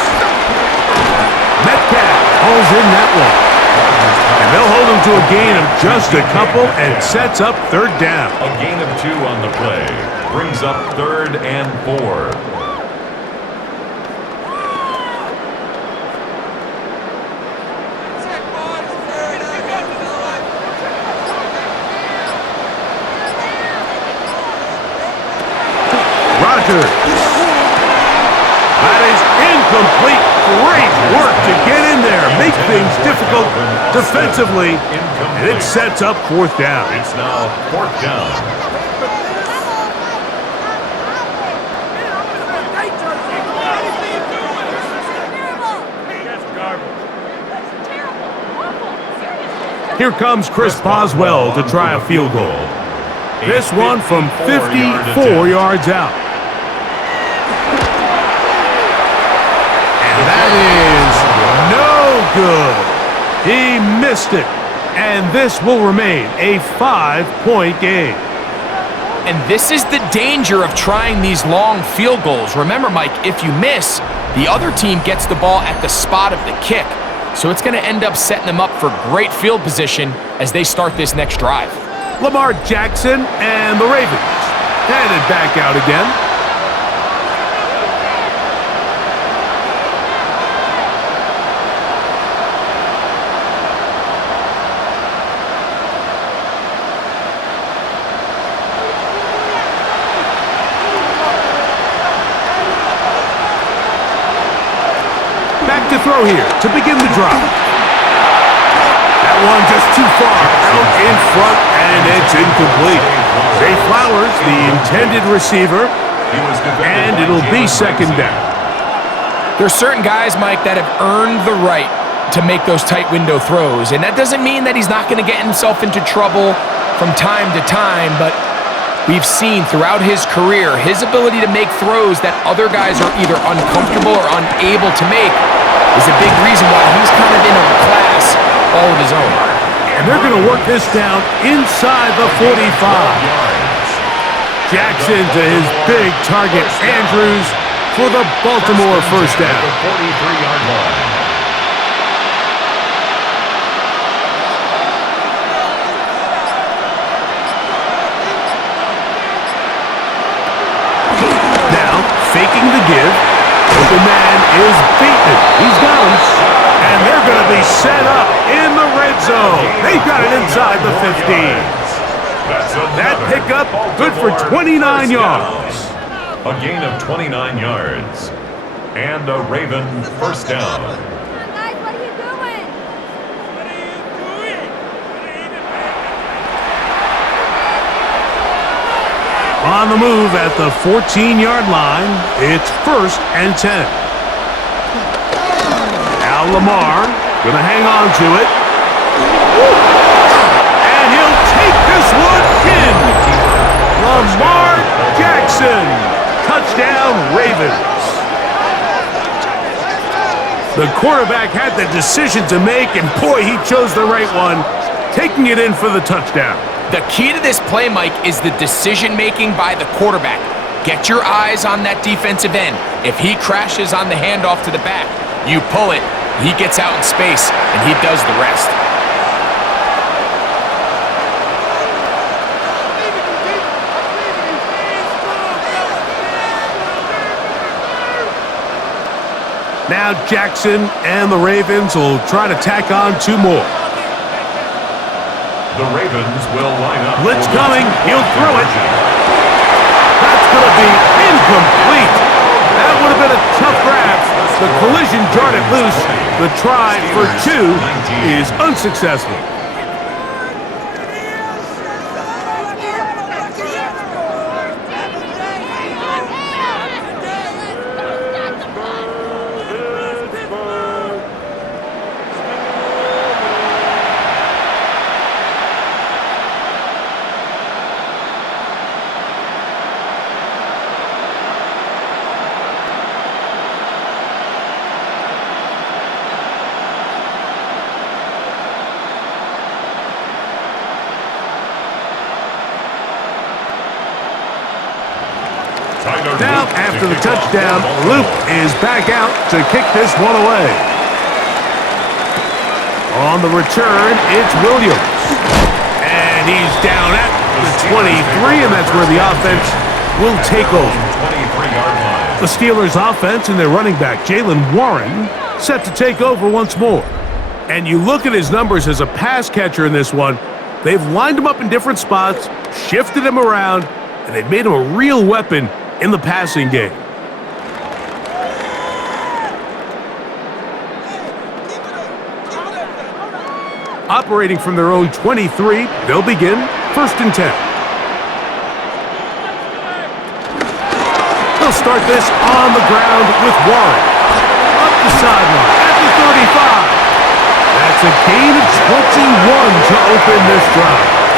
Metcalf hauls in that one. And they'll hold him to a gain of just a couple and sets up 3rd down. A gain of 2 on the play brings up 3rd and 4. Rodgers. That is incomplete. Great work to get in there, make things difficult defensively, and it sets up 4th down. It's now 4th down. Here comes Chris Boswell to try a field goal. This one from 54 yards out. That is no good. He missed it. And this will remain a 5-point game. And this is the danger of trying these long field goals. Remember, Mike, if you miss, the other team gets the ball at the spot of the kick. So it's going to end up setting them up for great field position as they start this next drive. Lamar Jackson and the Ravens headed back out again. To throw here to begin the drive. That one just too far out in front, and it's incomplete. Zay Flowers, the intended receiver, and it'll be 2nd down. There's certain guys, Mike, that have earned the right to make those tight window throws, and that doesn't mean that he's not going to get himself into trouble from time to time, but we've seen throughout his career his ability to make throws that other guys are either uncomfortable or unable to make is a big reason why he's kind of in a class all of his own. And they're going to work this down inside the 45. Jackson to his big target, Andrews, for the Baltimore first down. 43-yard line. Now, faking the give. Open man is beaten. He's got him. And they're going to be set up in the red zone. They've got it inside the 15. That pickup, good for 29 yards. A gain of 29 yards. And a Raven first down. Guys, what are you doing? On the move at the 14-yard line, it's 1st and 10. Now Lamar going to hang on to it. And he'll take this one in. Lamar Jackson. Touchdown, Ravens. The quarterback had the decision to make, and boy, he chose the right one, taking it in for the touchdown. The key to this play, Mike, is the decision-making by the quarterback. Get your eyes on that defensive end. If he crashes on the handoff to the back, you pull it, he gets out in space, and he does the rest. Now Jackson and the Ravens will try to tack on 2 more. The Ravens will line up. Blitz coming. He'll throw it. That's going to be incomplete. That would have been a tough grab. The collision jarred it loose. The try for 2 is unsuccessful. Now, after the touchdown, Luke is back out to kick this one away. On the return, it's Williams. And he's down at the 23, and that's where the offense will take over. The Steelers' offense and their running back, Jaylen Warren, set to take over once more. And you look at his numbers as a pass catcher in this one, they've lined him up in different spots, shifted him around, and they've made him a real weapon in the passing game. Operating from their own 23, they'll begin 1st and 10. They'll start this on the ground with Warren. Up the sideline at the 35. That's a gain of 21 to open this drive.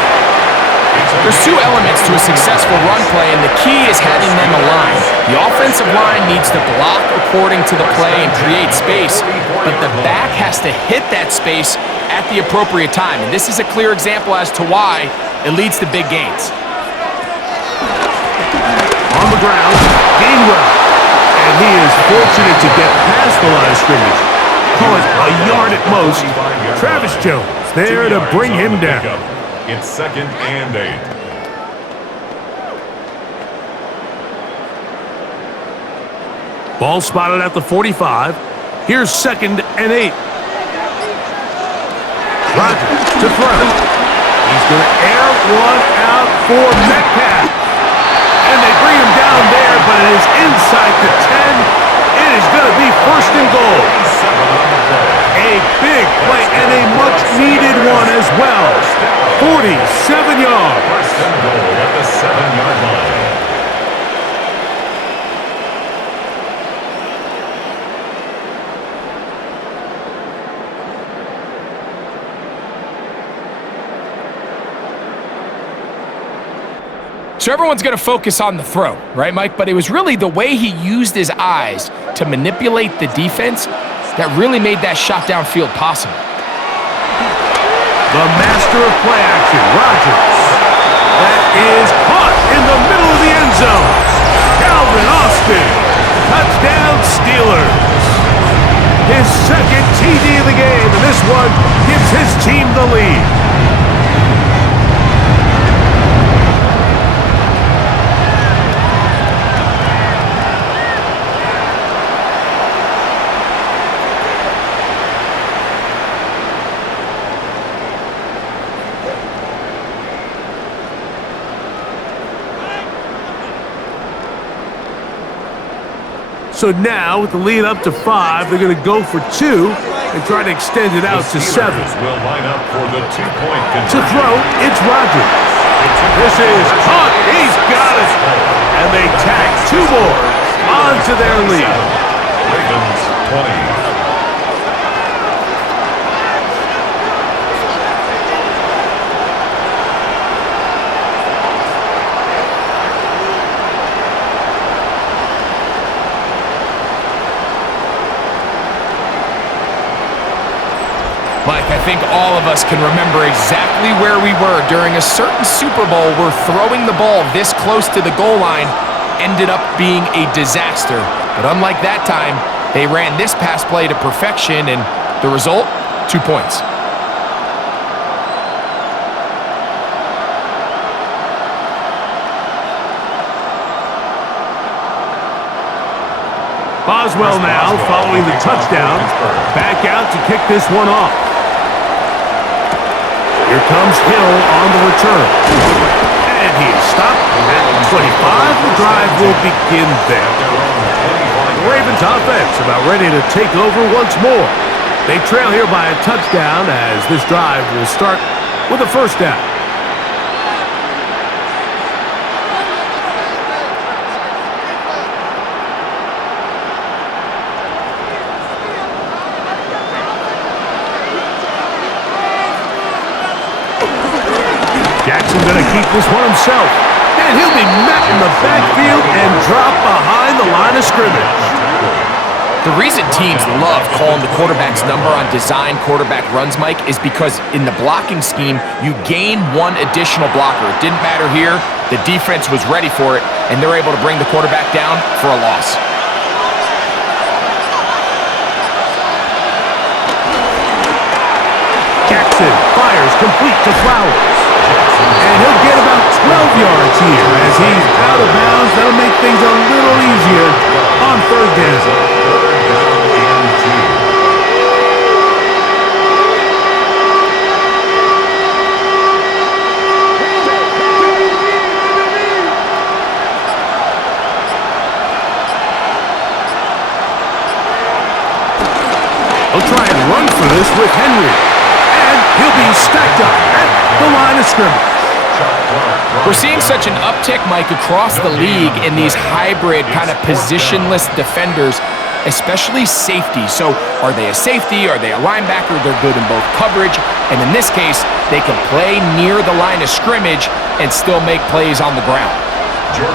There's 2 elements to a successful run play, and the key is having them aligned. The offensive line needs to block according to the play and create space, but the back has to hit that space at the appropriate time. And this is a clear example as to why it leads to big gains. On the ground, Gainwell. And he is fortunate to get past the line of scrimmage. Call it a yard at most. Travis Jones there to bring him down. It's 2nd and 8. Ball spotted at the 45. Here's 2nd and 8. Rodgers to throw. He's going to air one out for Metcalf. And they bring him down there, but it is inside the 10. It is going to be 1st and goal. A big play and a much-needed one as well. 47 yards. 1st and goal at the 7-yard line. So everyone's going to focus on the throw, right, Mike? But it was really the way he used his eyes to manipulate the defense that really made that shot downfield possible. The master of play action, Rodgers. That is caught in the middle of the end zone. Calvin Austin, touchdown Steelers. His second TD of the game, and this one gives his team the lead. So now, with the lead up to 5, they're going to go for 2 and try to extend it out to 7. Will line up for the 2-point To throw, it's Rodgers. This is caught. He's got it. And they tack 2 more onto their lead. Ravens 20. Mike, I think all of us can remember exactly where we were during a certain Super Bowl where throwing the ball this close to the goal line ended up being a disaster. But unlike that time, they ran this pass play to perfection, and the result, 2 points. Boswell now, following the touchdown, back out to kick this one off. Here comes Hill on the return. And he is stopped at 25. The drive will begin there. The Ravens offense about ready to take over once more. They trail here by a touchdown as this drive will start with a first down. Jackson going to keep this one himself. And he'll be met in the backfield and drop behind the line of scrimmage. The reason teams love calling the quarterback's number on design quarterback runs, Mike, is because in the blocking scheme, you gain 1 additional blocker. It didn't matter here. The defense was ready for it, and they're able to bring the quarterback down for a loss. Jackson fires complete to Flowers. And he'll get about 12 yards here as he's out of bounds. That'll make things a little easier on 3rd down. He'll try and run for this with Henry. He'll be stacked up at the line of scrimmage. We're seeing such an uptick, Mike, across the league in these hybrid kind of positionless defenders, especially safety. So are they a safety? Are they a linebacker? They're good in both coverage. And in this case, they can play near the line of scrimmage and still make plays on the ground.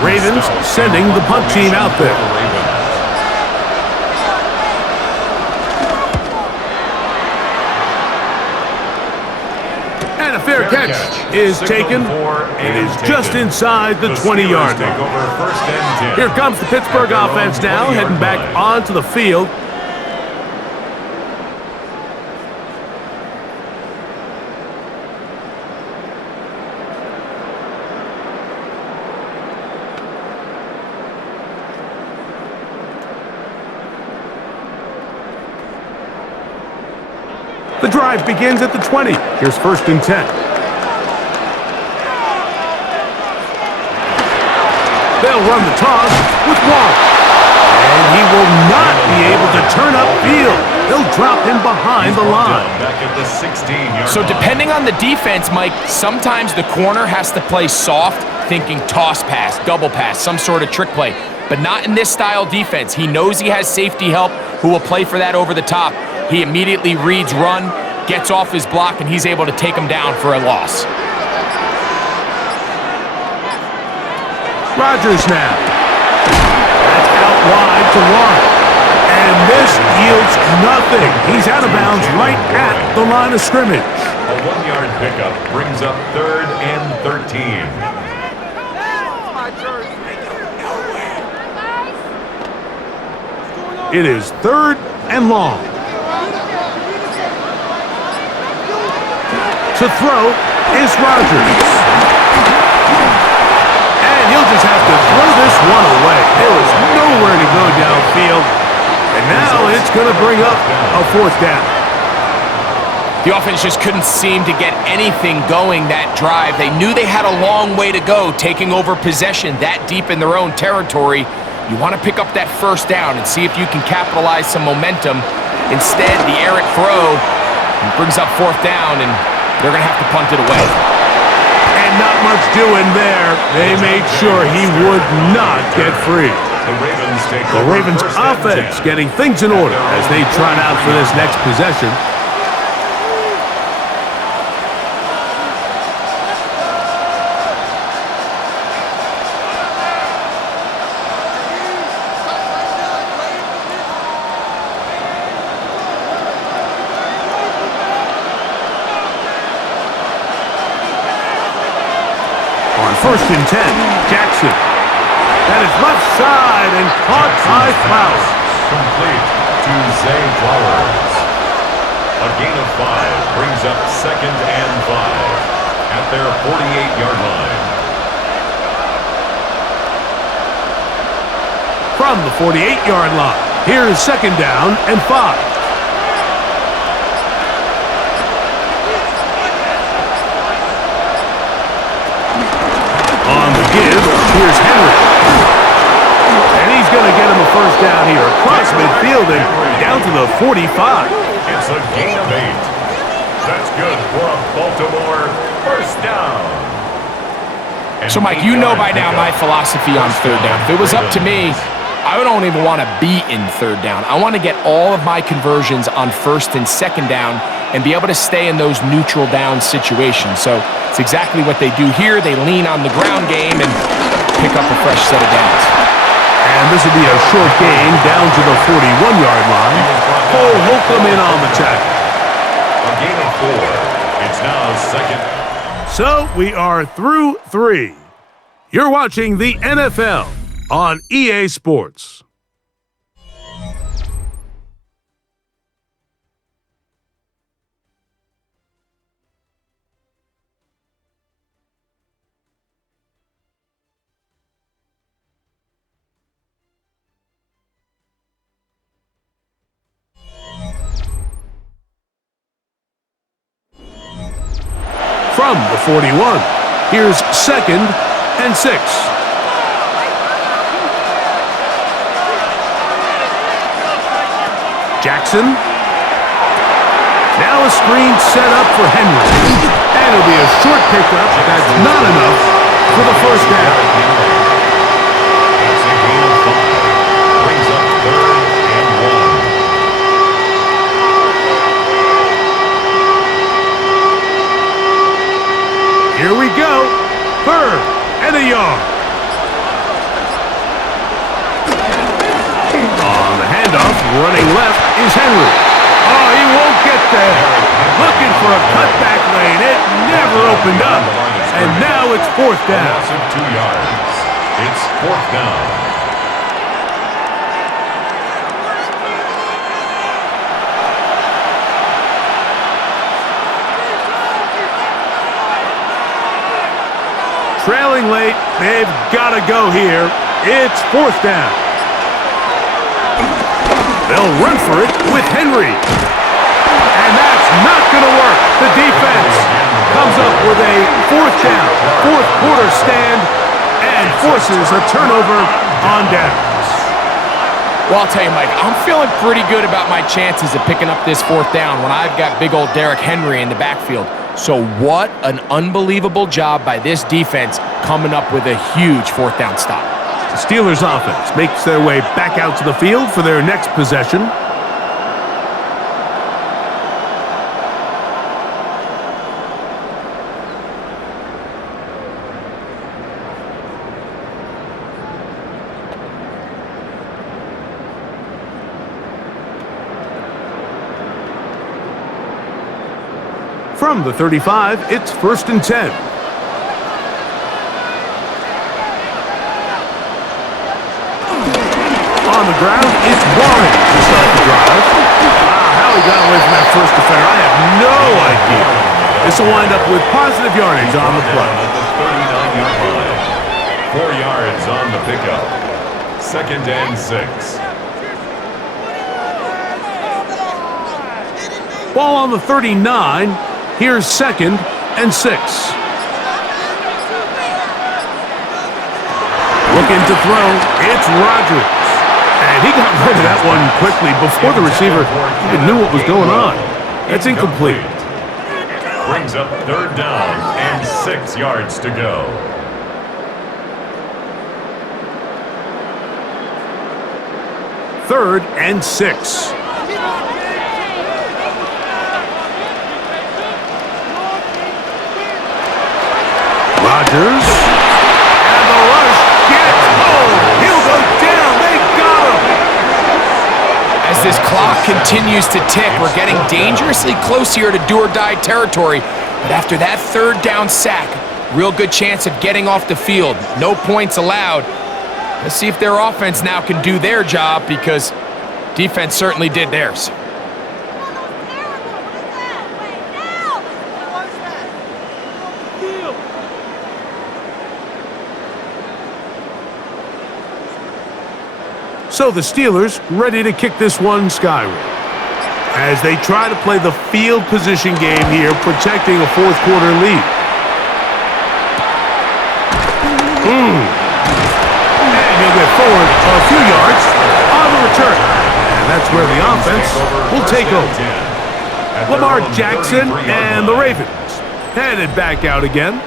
Ravens sending the punt team out there. Fair catch is taken. It is just inside the 20-yard line. Here comes the Pittsburgh offense now, heading back onto the field. The drive begins at the 20. Here's 1st and 10. They'll run the toss with Wallace. And he will not be able to turn upfield. They'll drop him behind the line. Back at the 16-yard So depending on the defense, Mike, sometimes the corner has to play soft, thinking toss pass, double pass, some sort of trick play. But not in this style defense. He knows he has safety help who will play for that over the top. He immediately reads run, gets off his block, and he's able to take him down for a loss. Rodgers now. That's out wide to Warren. And this yields nothing. He's out of bounds right at the line of scrimmage. A 1-yard pickup brings up 3rd and 13. It is 3rd and long. To throw is Rodgers. And he'll just have to throw this one away. There was nowhere to go downfield. And now it's going to bring up a 4th down. The offense just couldn't seem to get anything going that drive. They knew they had a long way to go, taking over possession that deep in their own territory. You want to pick up that 1st down and see if you can capitalize some momentum. Instead, the errant throw brings up 4th down, and they're going to have to punt it away. And not much doing there. They made sure he would not get free. The Ravens offense getting things in order as they trot out for this next possession. On 1st and 10, Jackson. That is left side and caught by Flowers. Complete to Zay Flowers. A gain of 5 brings up 2nd and 5 at their 48-yard line. From the 48-yard line, here's 2nd down and 5. On the give, here's Henry. And he's going to get him a 1st down here across midfield and down to the 45. It's a gain of 8. That's good for a Baltimore 1st down. So, Mike, you know by now my philosophy on 3rd down. If it was up to me, I don't even want to be in 3rd down. I want to get all of my conversions on 1st and 2nd down and be able to stay in those neutral down situations. So it's exactly what they do here. They lean on the ground game and pick up a fresh set of downs. And this will be a short gain down to the 41-yard line. Cole Holcomb in on the tackle. A gain of 4. It's now 2nd. So we are through 3. You're watching the NFL on EA Sports. From the 41, here's 2nd and 6. Jackson. Now a screen set up for Henry. And it'll be a short pickup. That's not enough for the 1st down. That's a gain of 5. Brings up 3rd and 1. Here we go. 3rd and a yard. On the handoff, running left is Henry. Oh, he won't get there. Looking for a cutback lane. It never opened up. And now it's 4th A down. loss of 2 yards. It's 4th down. Trailing late, they've got to go here. It's 4th down. They'll run for it with Henry. And that's not going to work. The defense comes up with a 4th down, 4th quarter stand, and forces a turnover on downs. Well, I'll tell you, Mike, I'm feeling pretty good about my chances of picking up this 4th down when I've got big old Derrick Henry in the backfield. So what an unbelievable job by this defense coming up with a huge 4th down stop. The Steelers offense makes their way back out to the field for their next possession. From the 35, it's 1st and 10. On the ground, it's Warren to start the drive. How he got away from that first defender, I have no idea. This will wind up with positive yardage on the play. At the 39-yard line. 4 yards on the pickup. 2nd and 6. Ball on the 39. Here's 2nd and 6. Looking to throw. It's Rodgers. And he got rid of that one quickly before the receiver even knew what was going on. That's incomplete. Brings up 3rd down and 6 yards to go. Third and 6. Rodgers. And the rush gets home. He'll go down. They got him. As this clock continues to tick, we're getting dangerously close here to do-or-die territory. But after that 3rd down sack, real good chance of getting off the field. No points allowed. Let's see if their offense now can do their job, because defense certainly did theirs. So the Steelers ready to kick this one skyward as they try to play the field position game here, protecting a 4th quarter lead. And he'll get forward a few yards on the return. And that's where the offense will take over. Lamar Jackson and the Ravens headed back out again.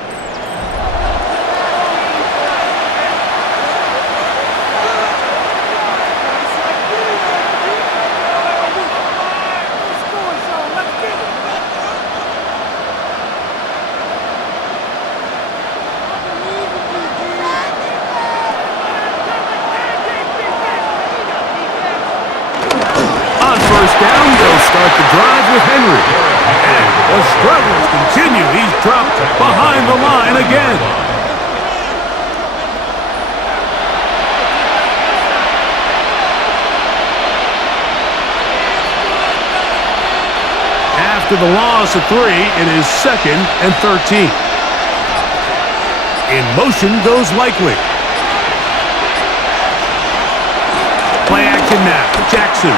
Start the drive with Henry. And the struggles continue. He's dropped behind the line again. After the loss of 3, it is 2nd and 13. In motion goes Likely. Play action now. Jackson.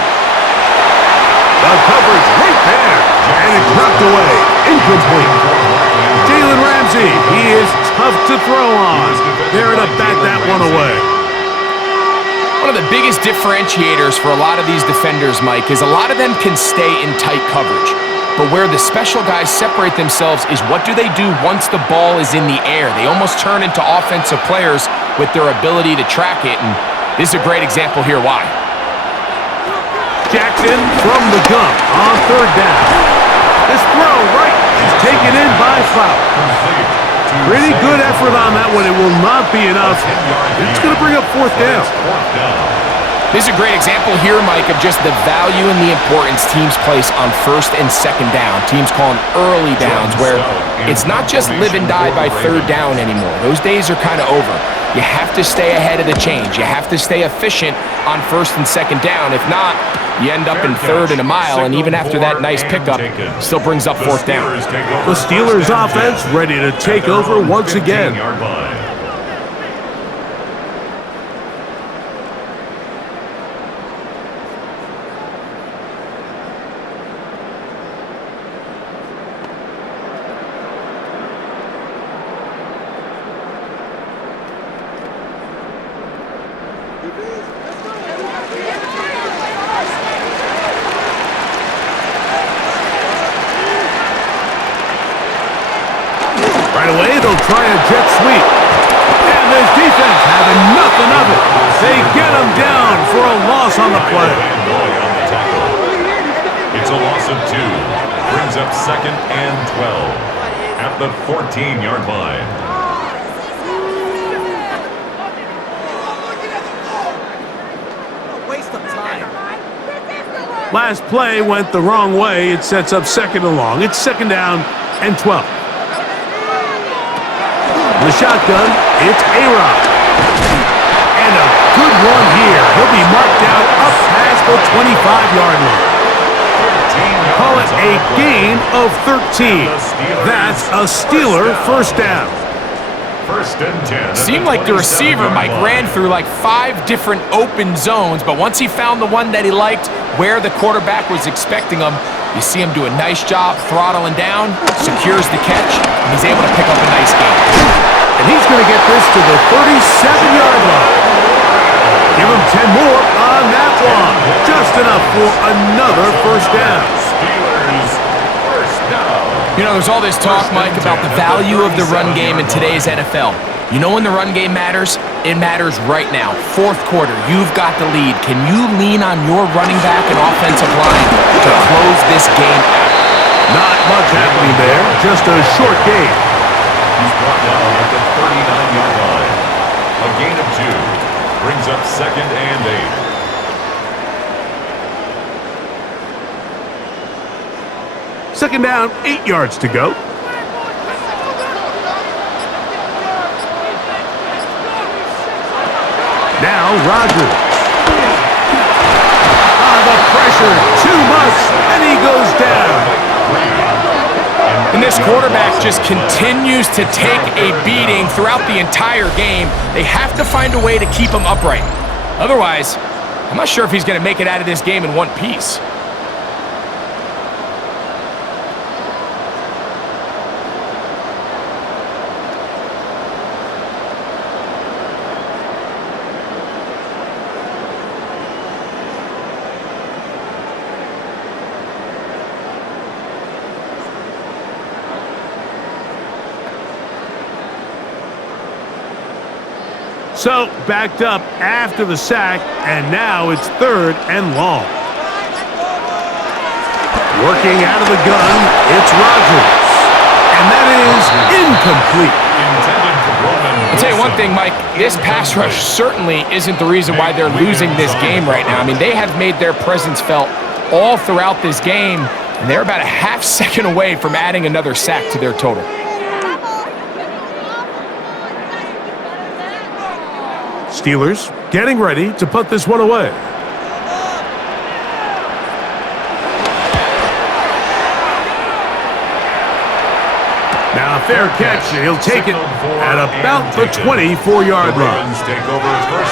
The coverage right there, and it's knocked away. Incomplete. Jalen Ramsey, he is tough to throw on. There to bat that one away. One of the biggest differentiators for a lot of these defenders, Mike, is a lot of them can stay in tight coverage. But where the special guys separate themselves is what do they do once the ball is in the air. They almost turn into offensive players with their ability to track it, and this is a great example here why. Jackson from the gun on 3rd down. This throw right is taken in by Flower. Pretty good effort on that one. It will not be enough. It's going to bring up 4th down. This is a great example here, Mike, of just the value and the importance teams place on 1st and 2nd down. Teams call them early downs, where it's not just live and die by 3rd down anymore. Those days are kind of over. You have to stay ahead of the change. You have to stay efficient on 1st and 2nd down. If not, you end up in 3rd and a mile, and even after that nice pickup, still brings up 4th down. The Steelers offense ready to take over once again. Right away, they'll try a jet sweep. And this defense having nothing of it. They get him down for a loss on the play. It's a loss of 2. Brings up 2nd and 12 at the 14-yard line. Last play went the wrong way. It sets up 2nd and long. It's 2nd down and 12. The shotgun, it's A-Rod. And a good one here. He'll be marked out up past the 25-yard line. Call it a gain of 13. That's a Steeler first down. First and 10. Seemed like the receiver, Mike, ran through like 5 different open zones, but once he found the one that he liked, where the quarterback was expecting him, you see him do a nice job throttling down, secures the catch, and he's able to pick up a nice gain. And he's going to get this to the 37-yard line. Give him 10 more on that one. Just enough for another first down. Steelers first down. You know, there's all this talk, Mike, about the value of the run game in today's NFL. You know when the run game matters? It matters right now. Fourth quarter, you've got the lead. Can you lean on your running back and offensive line to close this game out? Not much happening there. Just a short gain. He's brought down at the 39-yard line. A gain of 2 brings up second and 8. Second down, 8 yards to go. Now Rodgers. The pressure, too much, and he goes down. And this quarterback just continues to take a beating throughout the entire game. They have to find a way to keep him upright. Otherwise, I'm not sure if he's going to make it out of this game in one piece. So, backed up after the sack, and now it's third and long. Working out of the gun, it's Rodgers. And that is incomplete. I'll tell you one thing, Mike, this pass rush certainly isn't the reason why they're losing this game right now. I mean, they have made their presence felt all throughout this game, and they're about a half second away from adding another sack to their total. Steelers getting ready to put this one away. Now a fair catch, and he'll take it at about the 24-yard line.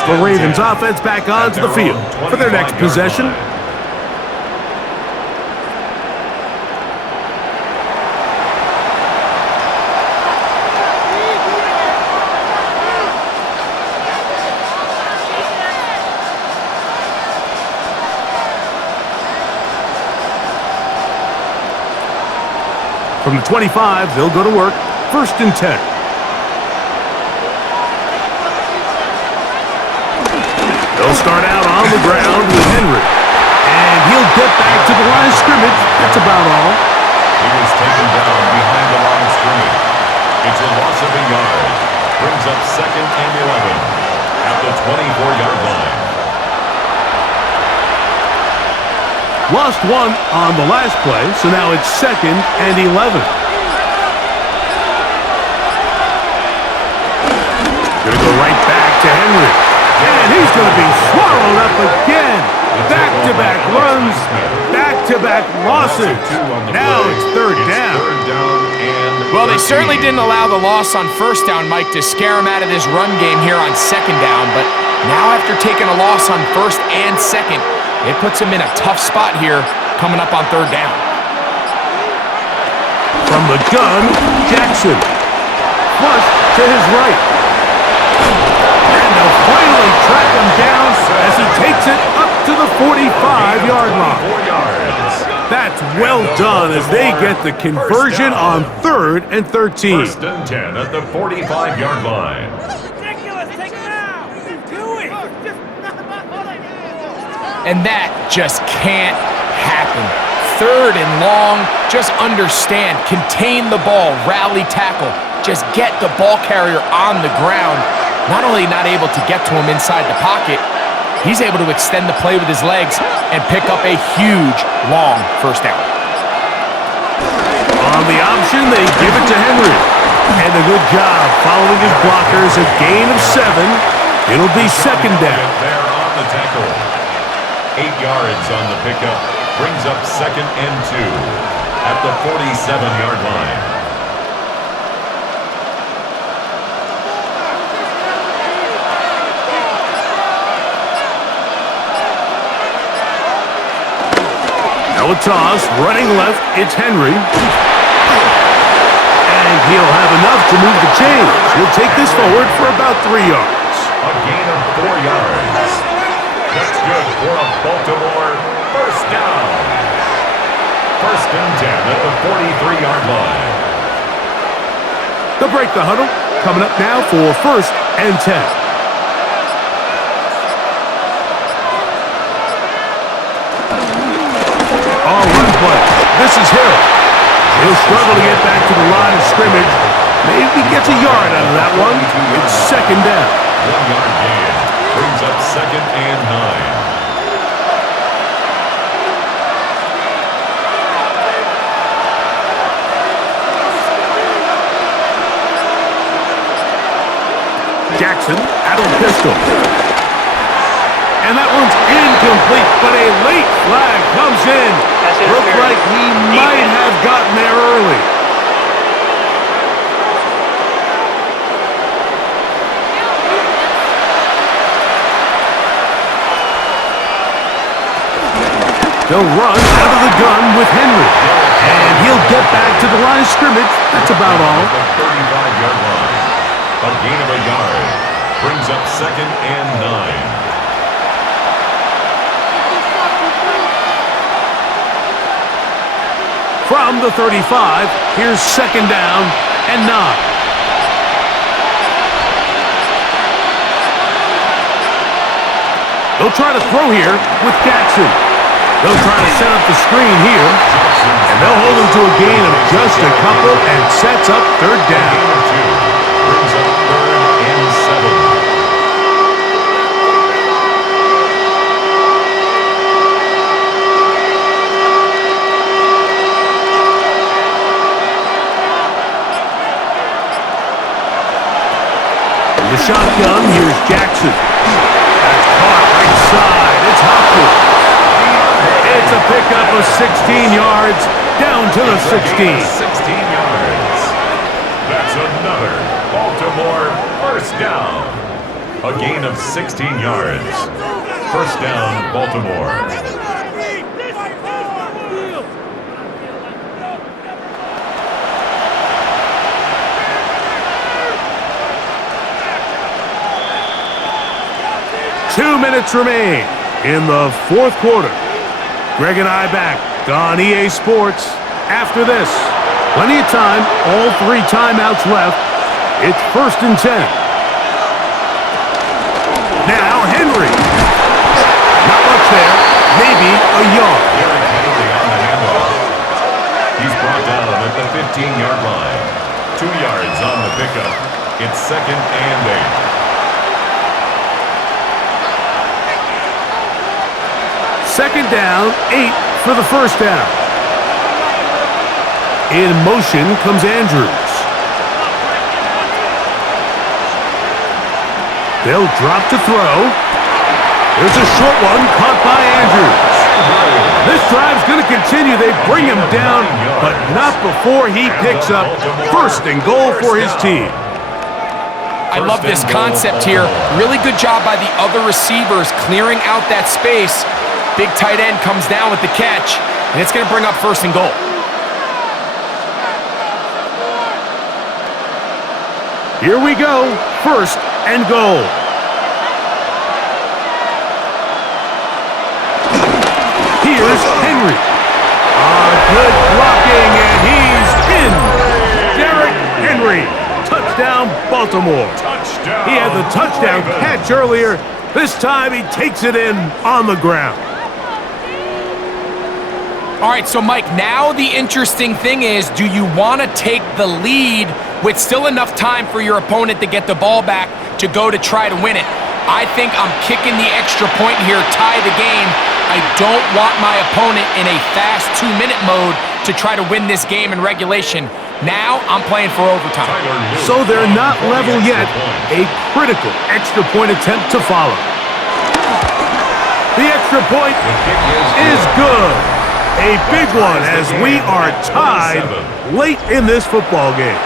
The Ravens offense back onto the field for their next possession. From the 25, they'll go to work. First and 10. They'll start out on the ground with Henry. And he'll get back to the line of scrimmage. That's about all. He was taken down behind the line of scrimmage. It's a loss of a yard. Brings up second and 11 at the 24-yard line. Lost one on the last play, so now it's second and 11. Gonna go right back to Henry. And he's gonna be swallowed up again. Back-to-back runs, back-to-back losses. Now it's third down. Well, they certainly didn't allow the loss on first down, Mike, to scare him out of this run game here on second down. But now after taking a loss on first and second, it puts him in a tough spot here coming up on third down. From the gun, Jackson. Flush to his right. And they'll finally track him down as he takes it up to the 45-yard line. That's well done as they get the conversion on third and 13. First and 10 at the 45-yard line. And that just can't happen. Third and long, just understand, contain the ball, rally tackle, just get the ball carrier on the ground. Not only not able to get to him inside the pocket, he's able to extend the play with his legs and pick up a huge, long first down. On On the option, they give it to Henry. And a good job following his blockers. A gain of 7. It'll be second down. There on the tackle. 8 yards on the pickup. Brings up second and 2 at the 47-yard line. Now a toss, running left, it's Henry. And he'll have enough to move the chains. He'll take this forward for about 3 yards. A gain of 4 yards. That's good for a Baltimore first down. First and 10 at the 43-yard line. They'll break the huddle. Coming up now for first and 10. Oh, run play. This is Hill. He'll struggle to get back to the line of scrimmage. Maybe gets a yard out of that one. It's second down. 1-yard gain. Brings up second and 9. Jackson out of the pistol. And that one's incomplete, but a late flag comes in. Looked like he might have gotten there early. They'll run out of the gun with Henry. And he'll get back to the line of scrimmage. That's about all. The 35-yard line. A gain of a yard. Brings up second and 9. From the 35, here's second down and 9. They'll try to throw here with Jackson. They'll try to set up the screen here. And they'll hold him to a gain of just a couple and sets up third down. Brings up third and 7. The shotgun, here's Jackson. That's caught right side. It's Hopkins. It's a pickup of 16 yards down to the 16. 16 yards. That's another Baltimore first down. A gain of 16 yards. First down, Baltimore. Two minutes remain in the fourth quarter. Greg and I back on EA Sports after this. Plenty of time, all 3 timeouts left. It's first and 10. Now Henry. Not much there, maybe a yard. Penalty on the handoff. He's brought down at the 15-yard line. 2 yards on the pickup. It's second and 8. Second down, 8 for the first down. In motion comes Andrews. They'll drop to throw. There's a short one caught by Andrews. This drive's going to continue. They bring him down, but not before he picks up first and goal for his team. I love this concept here. Really good job by the other receivers clearing out that space. Big tight end comes down with the catch, and it's going to bring up first and goal. Here we go, first and goal. Here's Henry. Good blocking, and he's in. Derrick Henry. Touchdown, Baltimore. Touchdown. He had the touchdown catch earlier. This time he takes it in on the ground. All right, so Mike, now the interesting thing is, do you want to take the lead with still enough time for your opponent to get the ball back to go to try to win it? I think I'm kicking the extra point here, tie the game. I don't want my opponent in a fast 2-minute mode to try to win this game in regulation. Now I'm playing for overtime. So they're not level yet. A critical extra point attempt to follow. The extra point is good. A big one as we are tied late in this football game.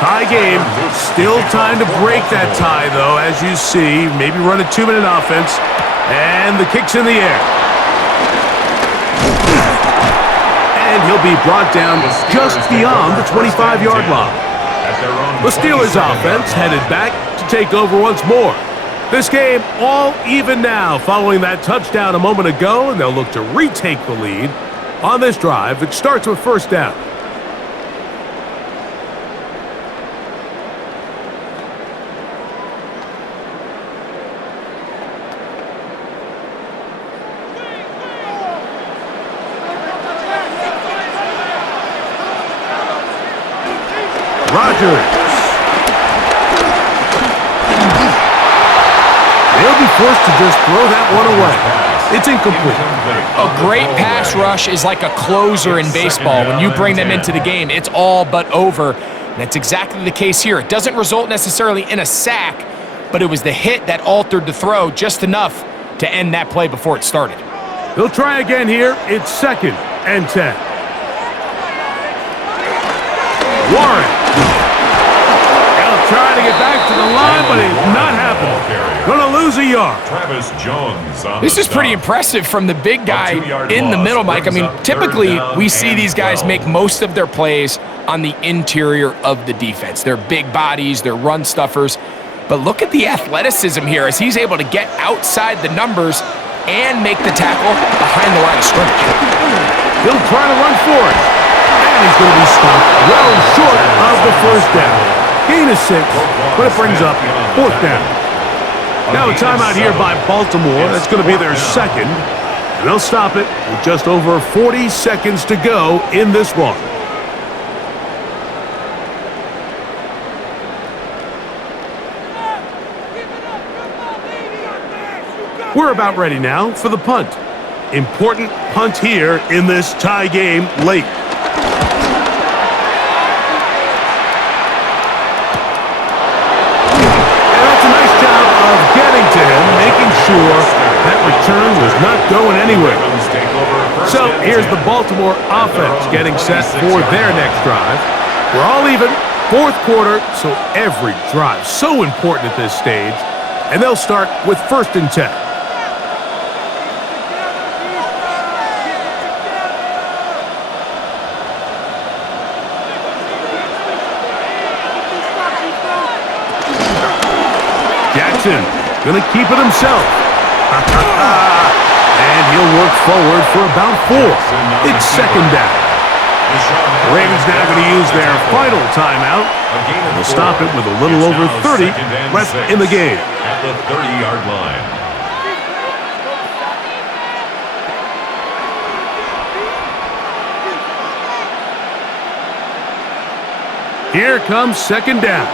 Tie game. Still time to break that tie, though, as you see. Maybe run a 2-minute offense. And the kick's in the air. And he'll be brought down just beyond the 25-yard line. The Steelers' offense headed back to take over once more. This game all even now following that touchdown a moment ago, and they'll look to retake the lead on this drive that starts with first down. Rodgers. They'll be forced to just throw that one away. It's incomplete. A great pass rush is like a closer in baseball. When you bring them into the game, it's all but over. And that's exactly the case here. It doesn't result necessarily in a sack, but it was the hit that altered the throw just enough to end that play before it started. They'll try again here. It's 2nd and 10. Warren. They'll try to get back to the line, but it's not happening. Gonna lose a yard. Travis Jones. This is pretty impressive from the big guy in the middle, Mike. I mean, typically we see these guys make most of their plays on the interior of the defense. They're big bodies, they're run stuffers. But look at the athleticism here as he's able to get outside the numbers and make the tackle behind the line of scrimmage. He'll try to run for it. And he's going to be stopped well short of the first down. Gain is 6, but it brings up 4th down. Now a timeout here by Baltimore. That's going to be their 2nd. And they'll stop it with just over 40 seconds to go in this one. We're about ready now for the punt. Important punt here in this tie game late. And that's a nice job of getting to him, making sure that return was not going anywhere. So here's the Baltimore offense getting set for their next drive. We're all even, 4th quarter, so every drive so important at this stage. And they'll start with 1st and 10. Jackson gonna keep it himself. And he'll work forward for about 4. It's 2nd down. The Ravens now going to use their final timeout. And they'll stop it with a little over 30 left in the game. At the 30-yard line. Here comes 2nd down.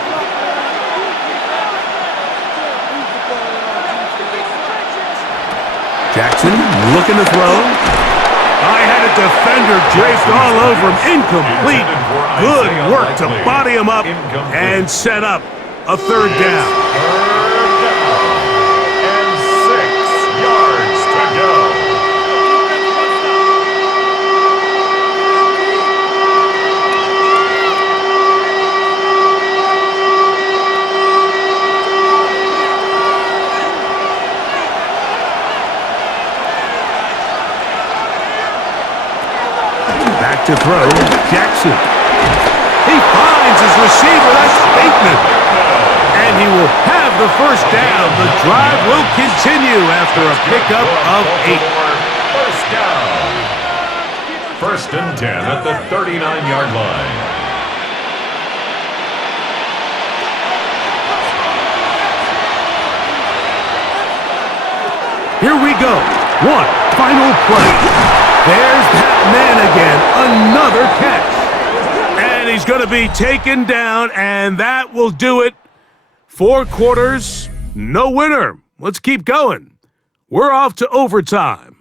Jackson looking to throw. I had a defender draped all over him. Incomplete. Good work to body him up and set up a 3rd down. And 6 yards to go. Back to throw, Jackson. He finds his receiver, that's Bateman. And he will have the 1st down. The drive will continue after a pickup of 8. First down. 1st and 10 at the 39-yard line. Here we go. One final play. There's that man again. Another catch. And he's going to be taken down, and that will do it. 4 quarters, no winner. Let's keep going. We're off to overtime.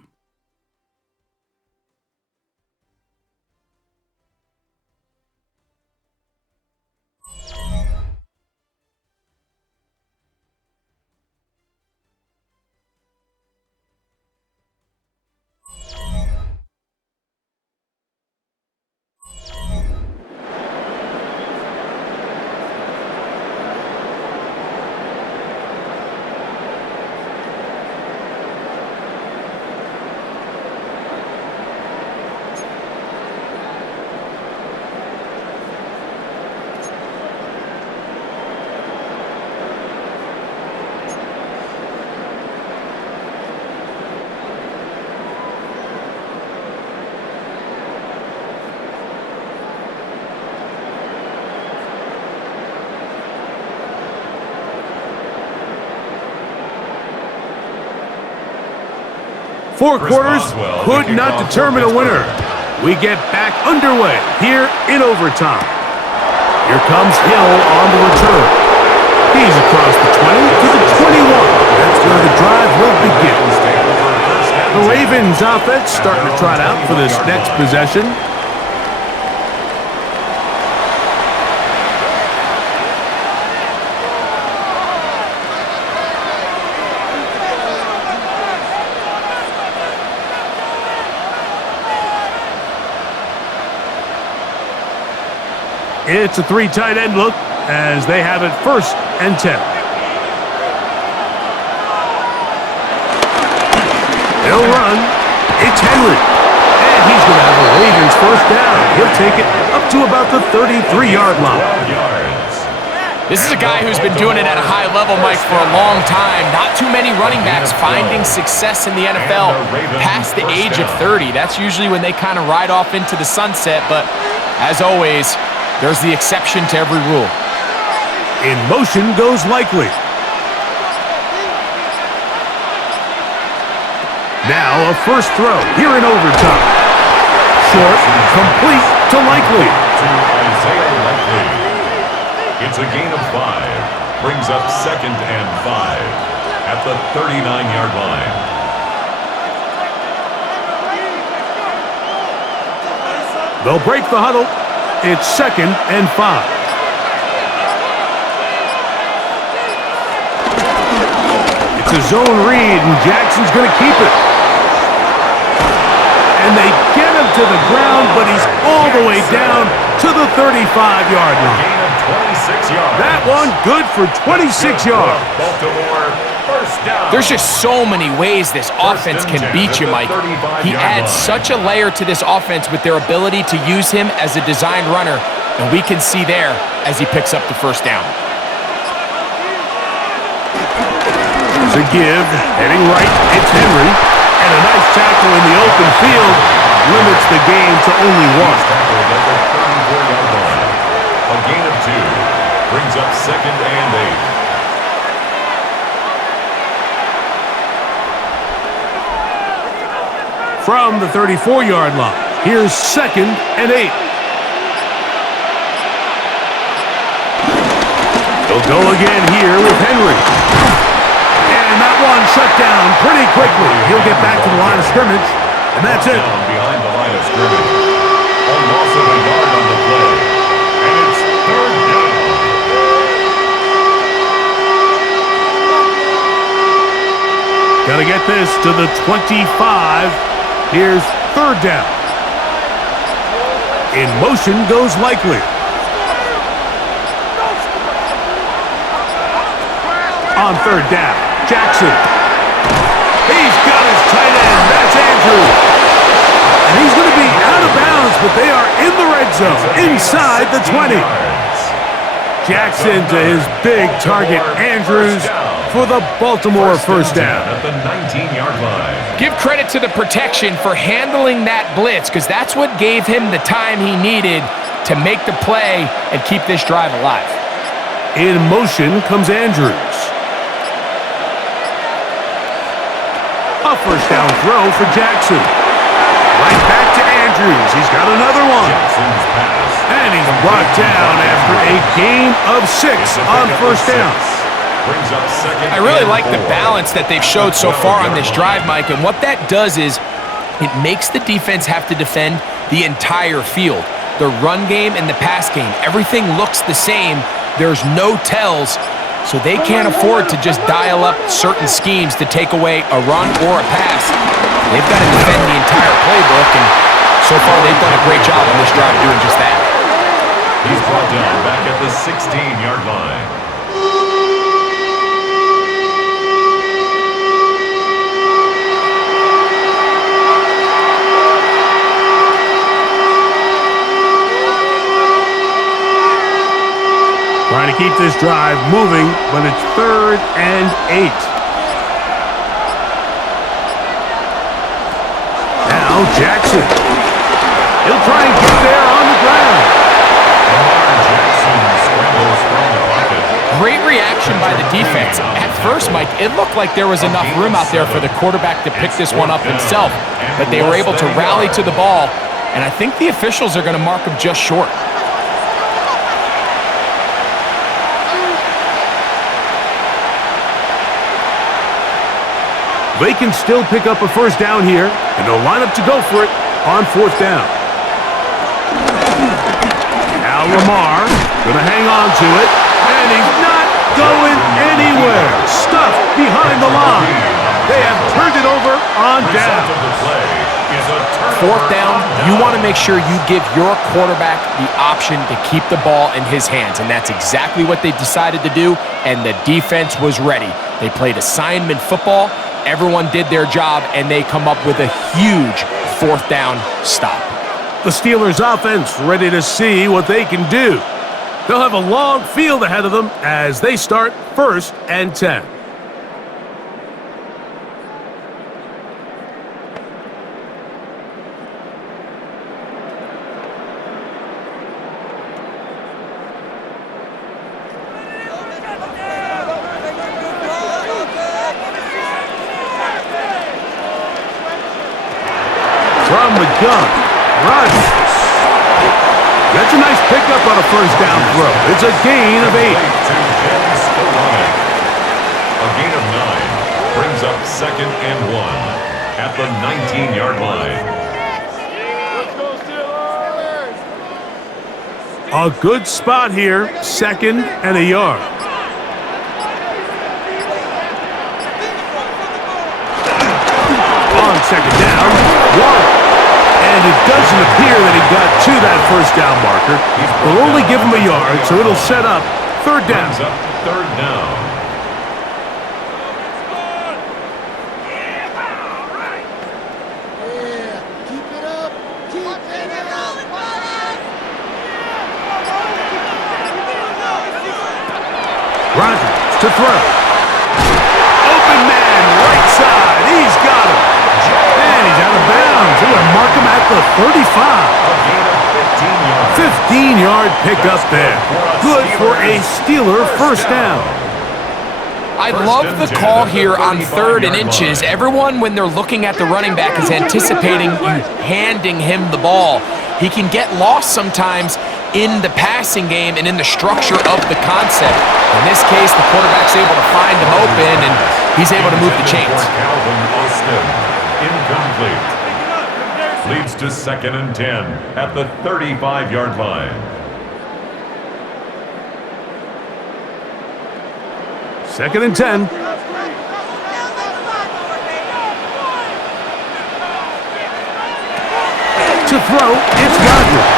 Four quarters could not determine a winner. We get back underway here in overtime. Here comes Hill on the return. He's across the 20 to the 21. That's where the drive will begin. The Ravens offense starting to trot out for this next possession. It's a 3 tight end look as they have it 1st and 10. They'll run. It's Henry. And he's going to have the Ravens 1st down. He'll take it up to about the 33-yard line. This is a guy who's been doing it at a high level, Mike, for a long time. Not too many running backs finding success in the NFL past the age of 30. That's usually when they kind of ride off into the sunset. But as always, there's the exception to every rule. In motion goes Likely. Now a 1st throw here in overtime. Short, complete to Likely. To Isaiah Likely. It's a gain of 5. Brings up 2nd and 5 at the 39-yard line. They'll break the huddle. It's 2nd and 5. It's a zone read, and Jackson's going to keep it. And they get him to the ground, but he's all the way down to the 35-yard line. Gain of 26 yards. That one good for 26 yards. Baltimore, 1st down. There's just so many ways this offense can beat you, Mike. He adds such a layer to this offense with their ability to use him as a designed runner, and we can see there as he picks up the 1st down. There's a give, heading right, it's Henry, and a nice tackle in the open field limits the game to only 1. Tackled at the 34-yard line. A gain of 2 brings up 2nd and 8. From the 34-yard line, here's 2nd and 8. They'll go again here with Henry. And that one shut down pretty quickly. He'll get back to the line of scrimmage, and that's it. Down behind the line of scrimmage. A loss of a yard on the play. And it's 3rd down. Got to get this to the 25. Here's 3rd down. In motion goes Likely. On 3rd down, Jackson. He's got his tight end. That's Andrews. And he's going to be out of bounds, but they are in the red zone, inside the 20. Jackson to his big target, Andrews, for the Baltimore 1st down. At the 19-yard line. Give credit to the protection for handling that blitz, because that's what gave him the time he needed to make the play and keep this drive alive. In motion comes Andrews. A first down throw for Jackson. Right back to Andrews. He's got another one. Jackson's pass. And he's brought down after a gain of 6 on first down. Brings up second. I really and like the 4. balance that they've showed so far on this drive, Mike, and what that does is it makes the defense have to defend the entire field. The run game and the pass game, everything looks the same. There's no tells, so they can't afford to just dial up certain schemes to take away a run or a pass. They've got to defend the entire playbook, and so far they've done a great job on this drive doing just that. He's brought down back at the 16-yard line. Trying to keep this drive moving, but it's 3rd and 8. Now Jackson. He'll try and get there on the ground. Jackson scrambles from the pocket. Great reaction by the defense. At first, Mike, it looked like there was enough room out there for the quarterback to pick this one up himself, but they were able to rally to the ball, and I think the officials are going to mark him just short. They can still pick up a first down here, and they'll line up to go for it on 4th down. Now Lamar going to hang on to it, and he's not going anywhere. Stuffed behind the line. They have turned it over on down. 4th down, you want to make sure you give your quarterback the option to keep the ball in his hands, and that's exactly what they decided to do, and the defense was ready. They played assignment football. Everyone did their job, and they come up with a huge 4th down stop. The Steelers' offense ready to see what they can do. They'll have a long field ahead of them as they start 1st and 10. From the gun, Rodgers. That's a nice pickup on a first down throw. It's a gain of 8. A gain of 9 brings up 2nd and 1 at the 19-yard line. A good spot here, 2nd and a yard. On 2nd down, Warren. And it doesn't appear that he got to that first down marker. They'll only give him a yard, so it'll set up 3rd down. Brings up 3rd down. Rodgers to throw. Open man, right side. He's got him. And he's out of bounds. They're going to mark him at the 35. 15-yard pickup there. Good for a Steeler first down. I love the call here on 3rd and inches. Everyone, when they're looking at the running back, is anticipating you handing him the ball. He can get lost sometimes in the passing game and in the structure of the concept. In this case, the quarterback's able to find him open, and he's able to move the chains. Incomplete. Leads to 2nd and 10 at the 35-yard line. 2nd and 10. To throw, it's Rodgers.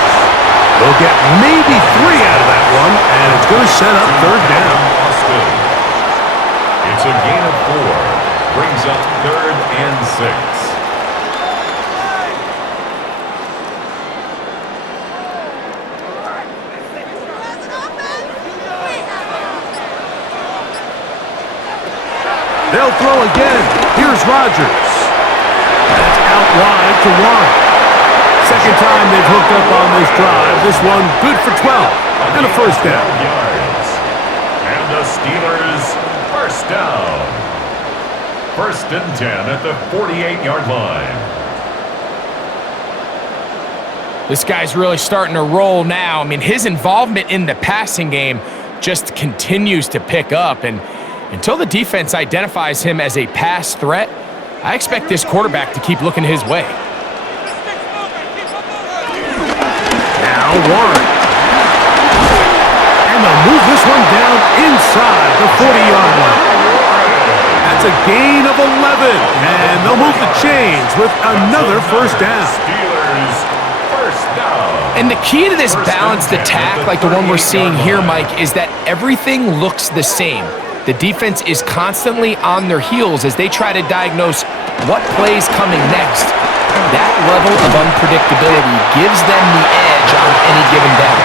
They'll get maybe 3 out of that one, and it's going to set up 3rd down. It's a gain of 4. Brings up 3rd and 6. They'll throw again. Here's Rodgers. That's out wide to Warren. Second time they've hooked up on this drive. This one good for 12 and a first down. And the Steelers first down. First and 10 at the 48-yard line. This guy's really starting to roll now. I mean, his involvement in the passing game just continues to pick up, and until the defense identifies him as a pass threat, I expect this quarterback to keep looking his way. Now Warren. And they'll move this one down inside the 40-yard line. That's a gain of 11, and they'll move the chains with another first down. Steelers first down. And the key to this balanced attack, like the one we're seeing here, Mike, is that everything looks the same. The defense is constantly on their heels as they try to diagnose what play's coming next. That level of unpredictability gives them the edge on any given down.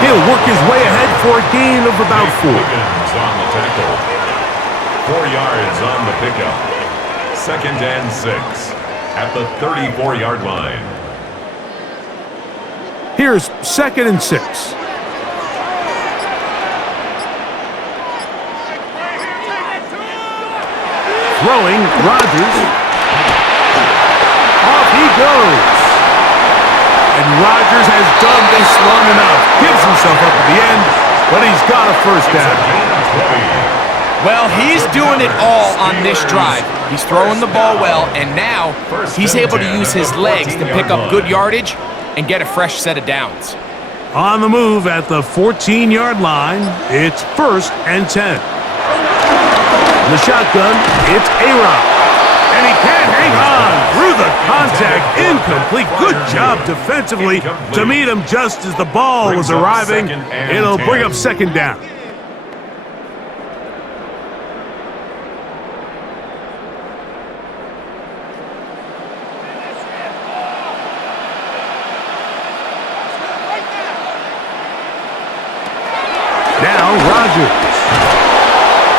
He'll work his way ahead for a gain of about 4. Wiggins on the tackle. 4 yards on the pickup. Second and 6 at the 34-yard line. Here's second and 6. Throwing, Rodgers. Off he goes. And Rodgers has done this long enough. Gives himself up at the end, but he's got a first down. Well, he's doing it all on this drive. He's throwing the ball well, and now he's able to use his legs to pick up good yardage and get a fresh set of downs. On the move at the 14-yard line, it's first and 10. The shotgun, it's A-Rod. And he can't hang on through the contact. Incomplete. Good job defensively to meet him just as the ball was arriving. It'll bring up second down. Now Rodgers.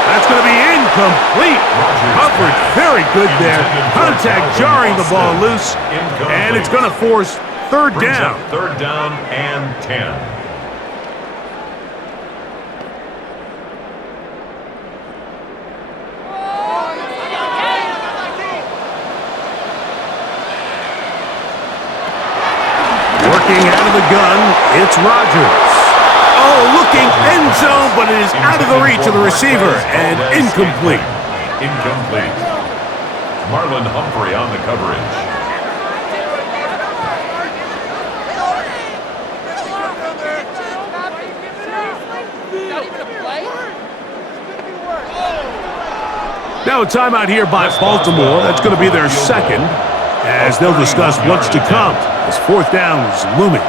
That's going to be incomplete. Covered very good there. Contact jarring the ball loose. And it's going to force third down. Third down and 10. Working out of the gun, it's Rodgers. Oh, looking end zone, but it is out of the reach of the receiver and incomplete. Incomplete. Marlon Humphrey on the coverage. Now a timeout here by Baltimore. That's going to be their second, as they'll discuss what's to come as fourth down is looming.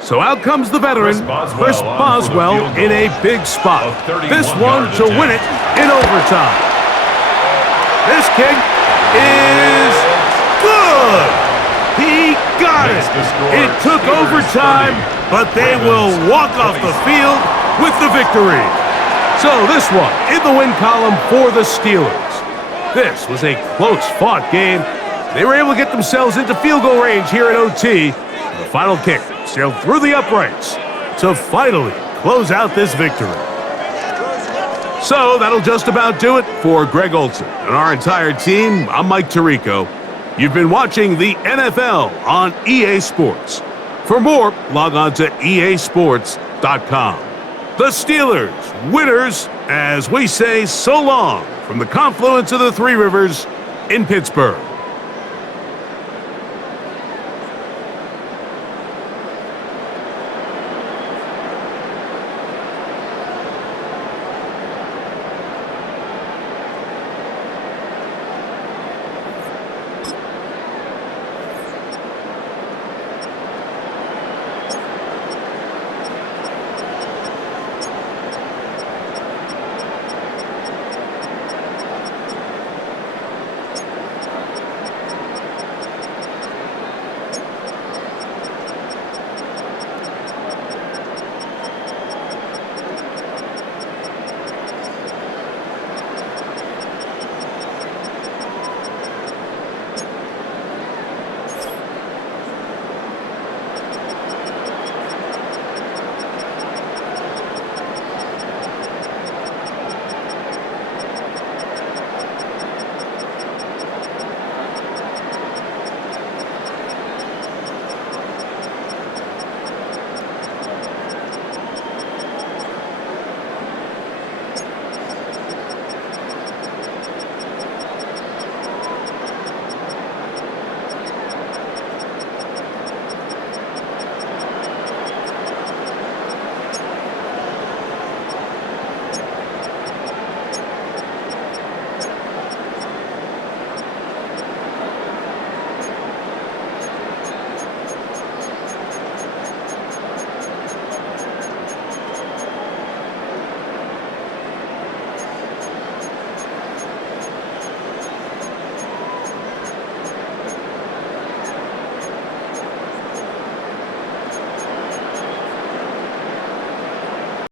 So out comes the veteran, Chris Boswell, in a big spot. This one to win it in overtime. This kick is good. He got it. It took overtime, but they will walk off the field with the victory. So this one in the win column for the Steelers. This was a close-fought game. They were able to get themselves into field goal range here at OT. The final kick sailed through the uprights to finally close out this victory. So that'll just about do it for Greg Olson and our entire team. I'm Mike Tirico. You've been watching the NFL on EA Sports. For more, log on to easports.com. The Steelers, winners, as we say so long from the confluence of the Three Rivers in Pittsburgh.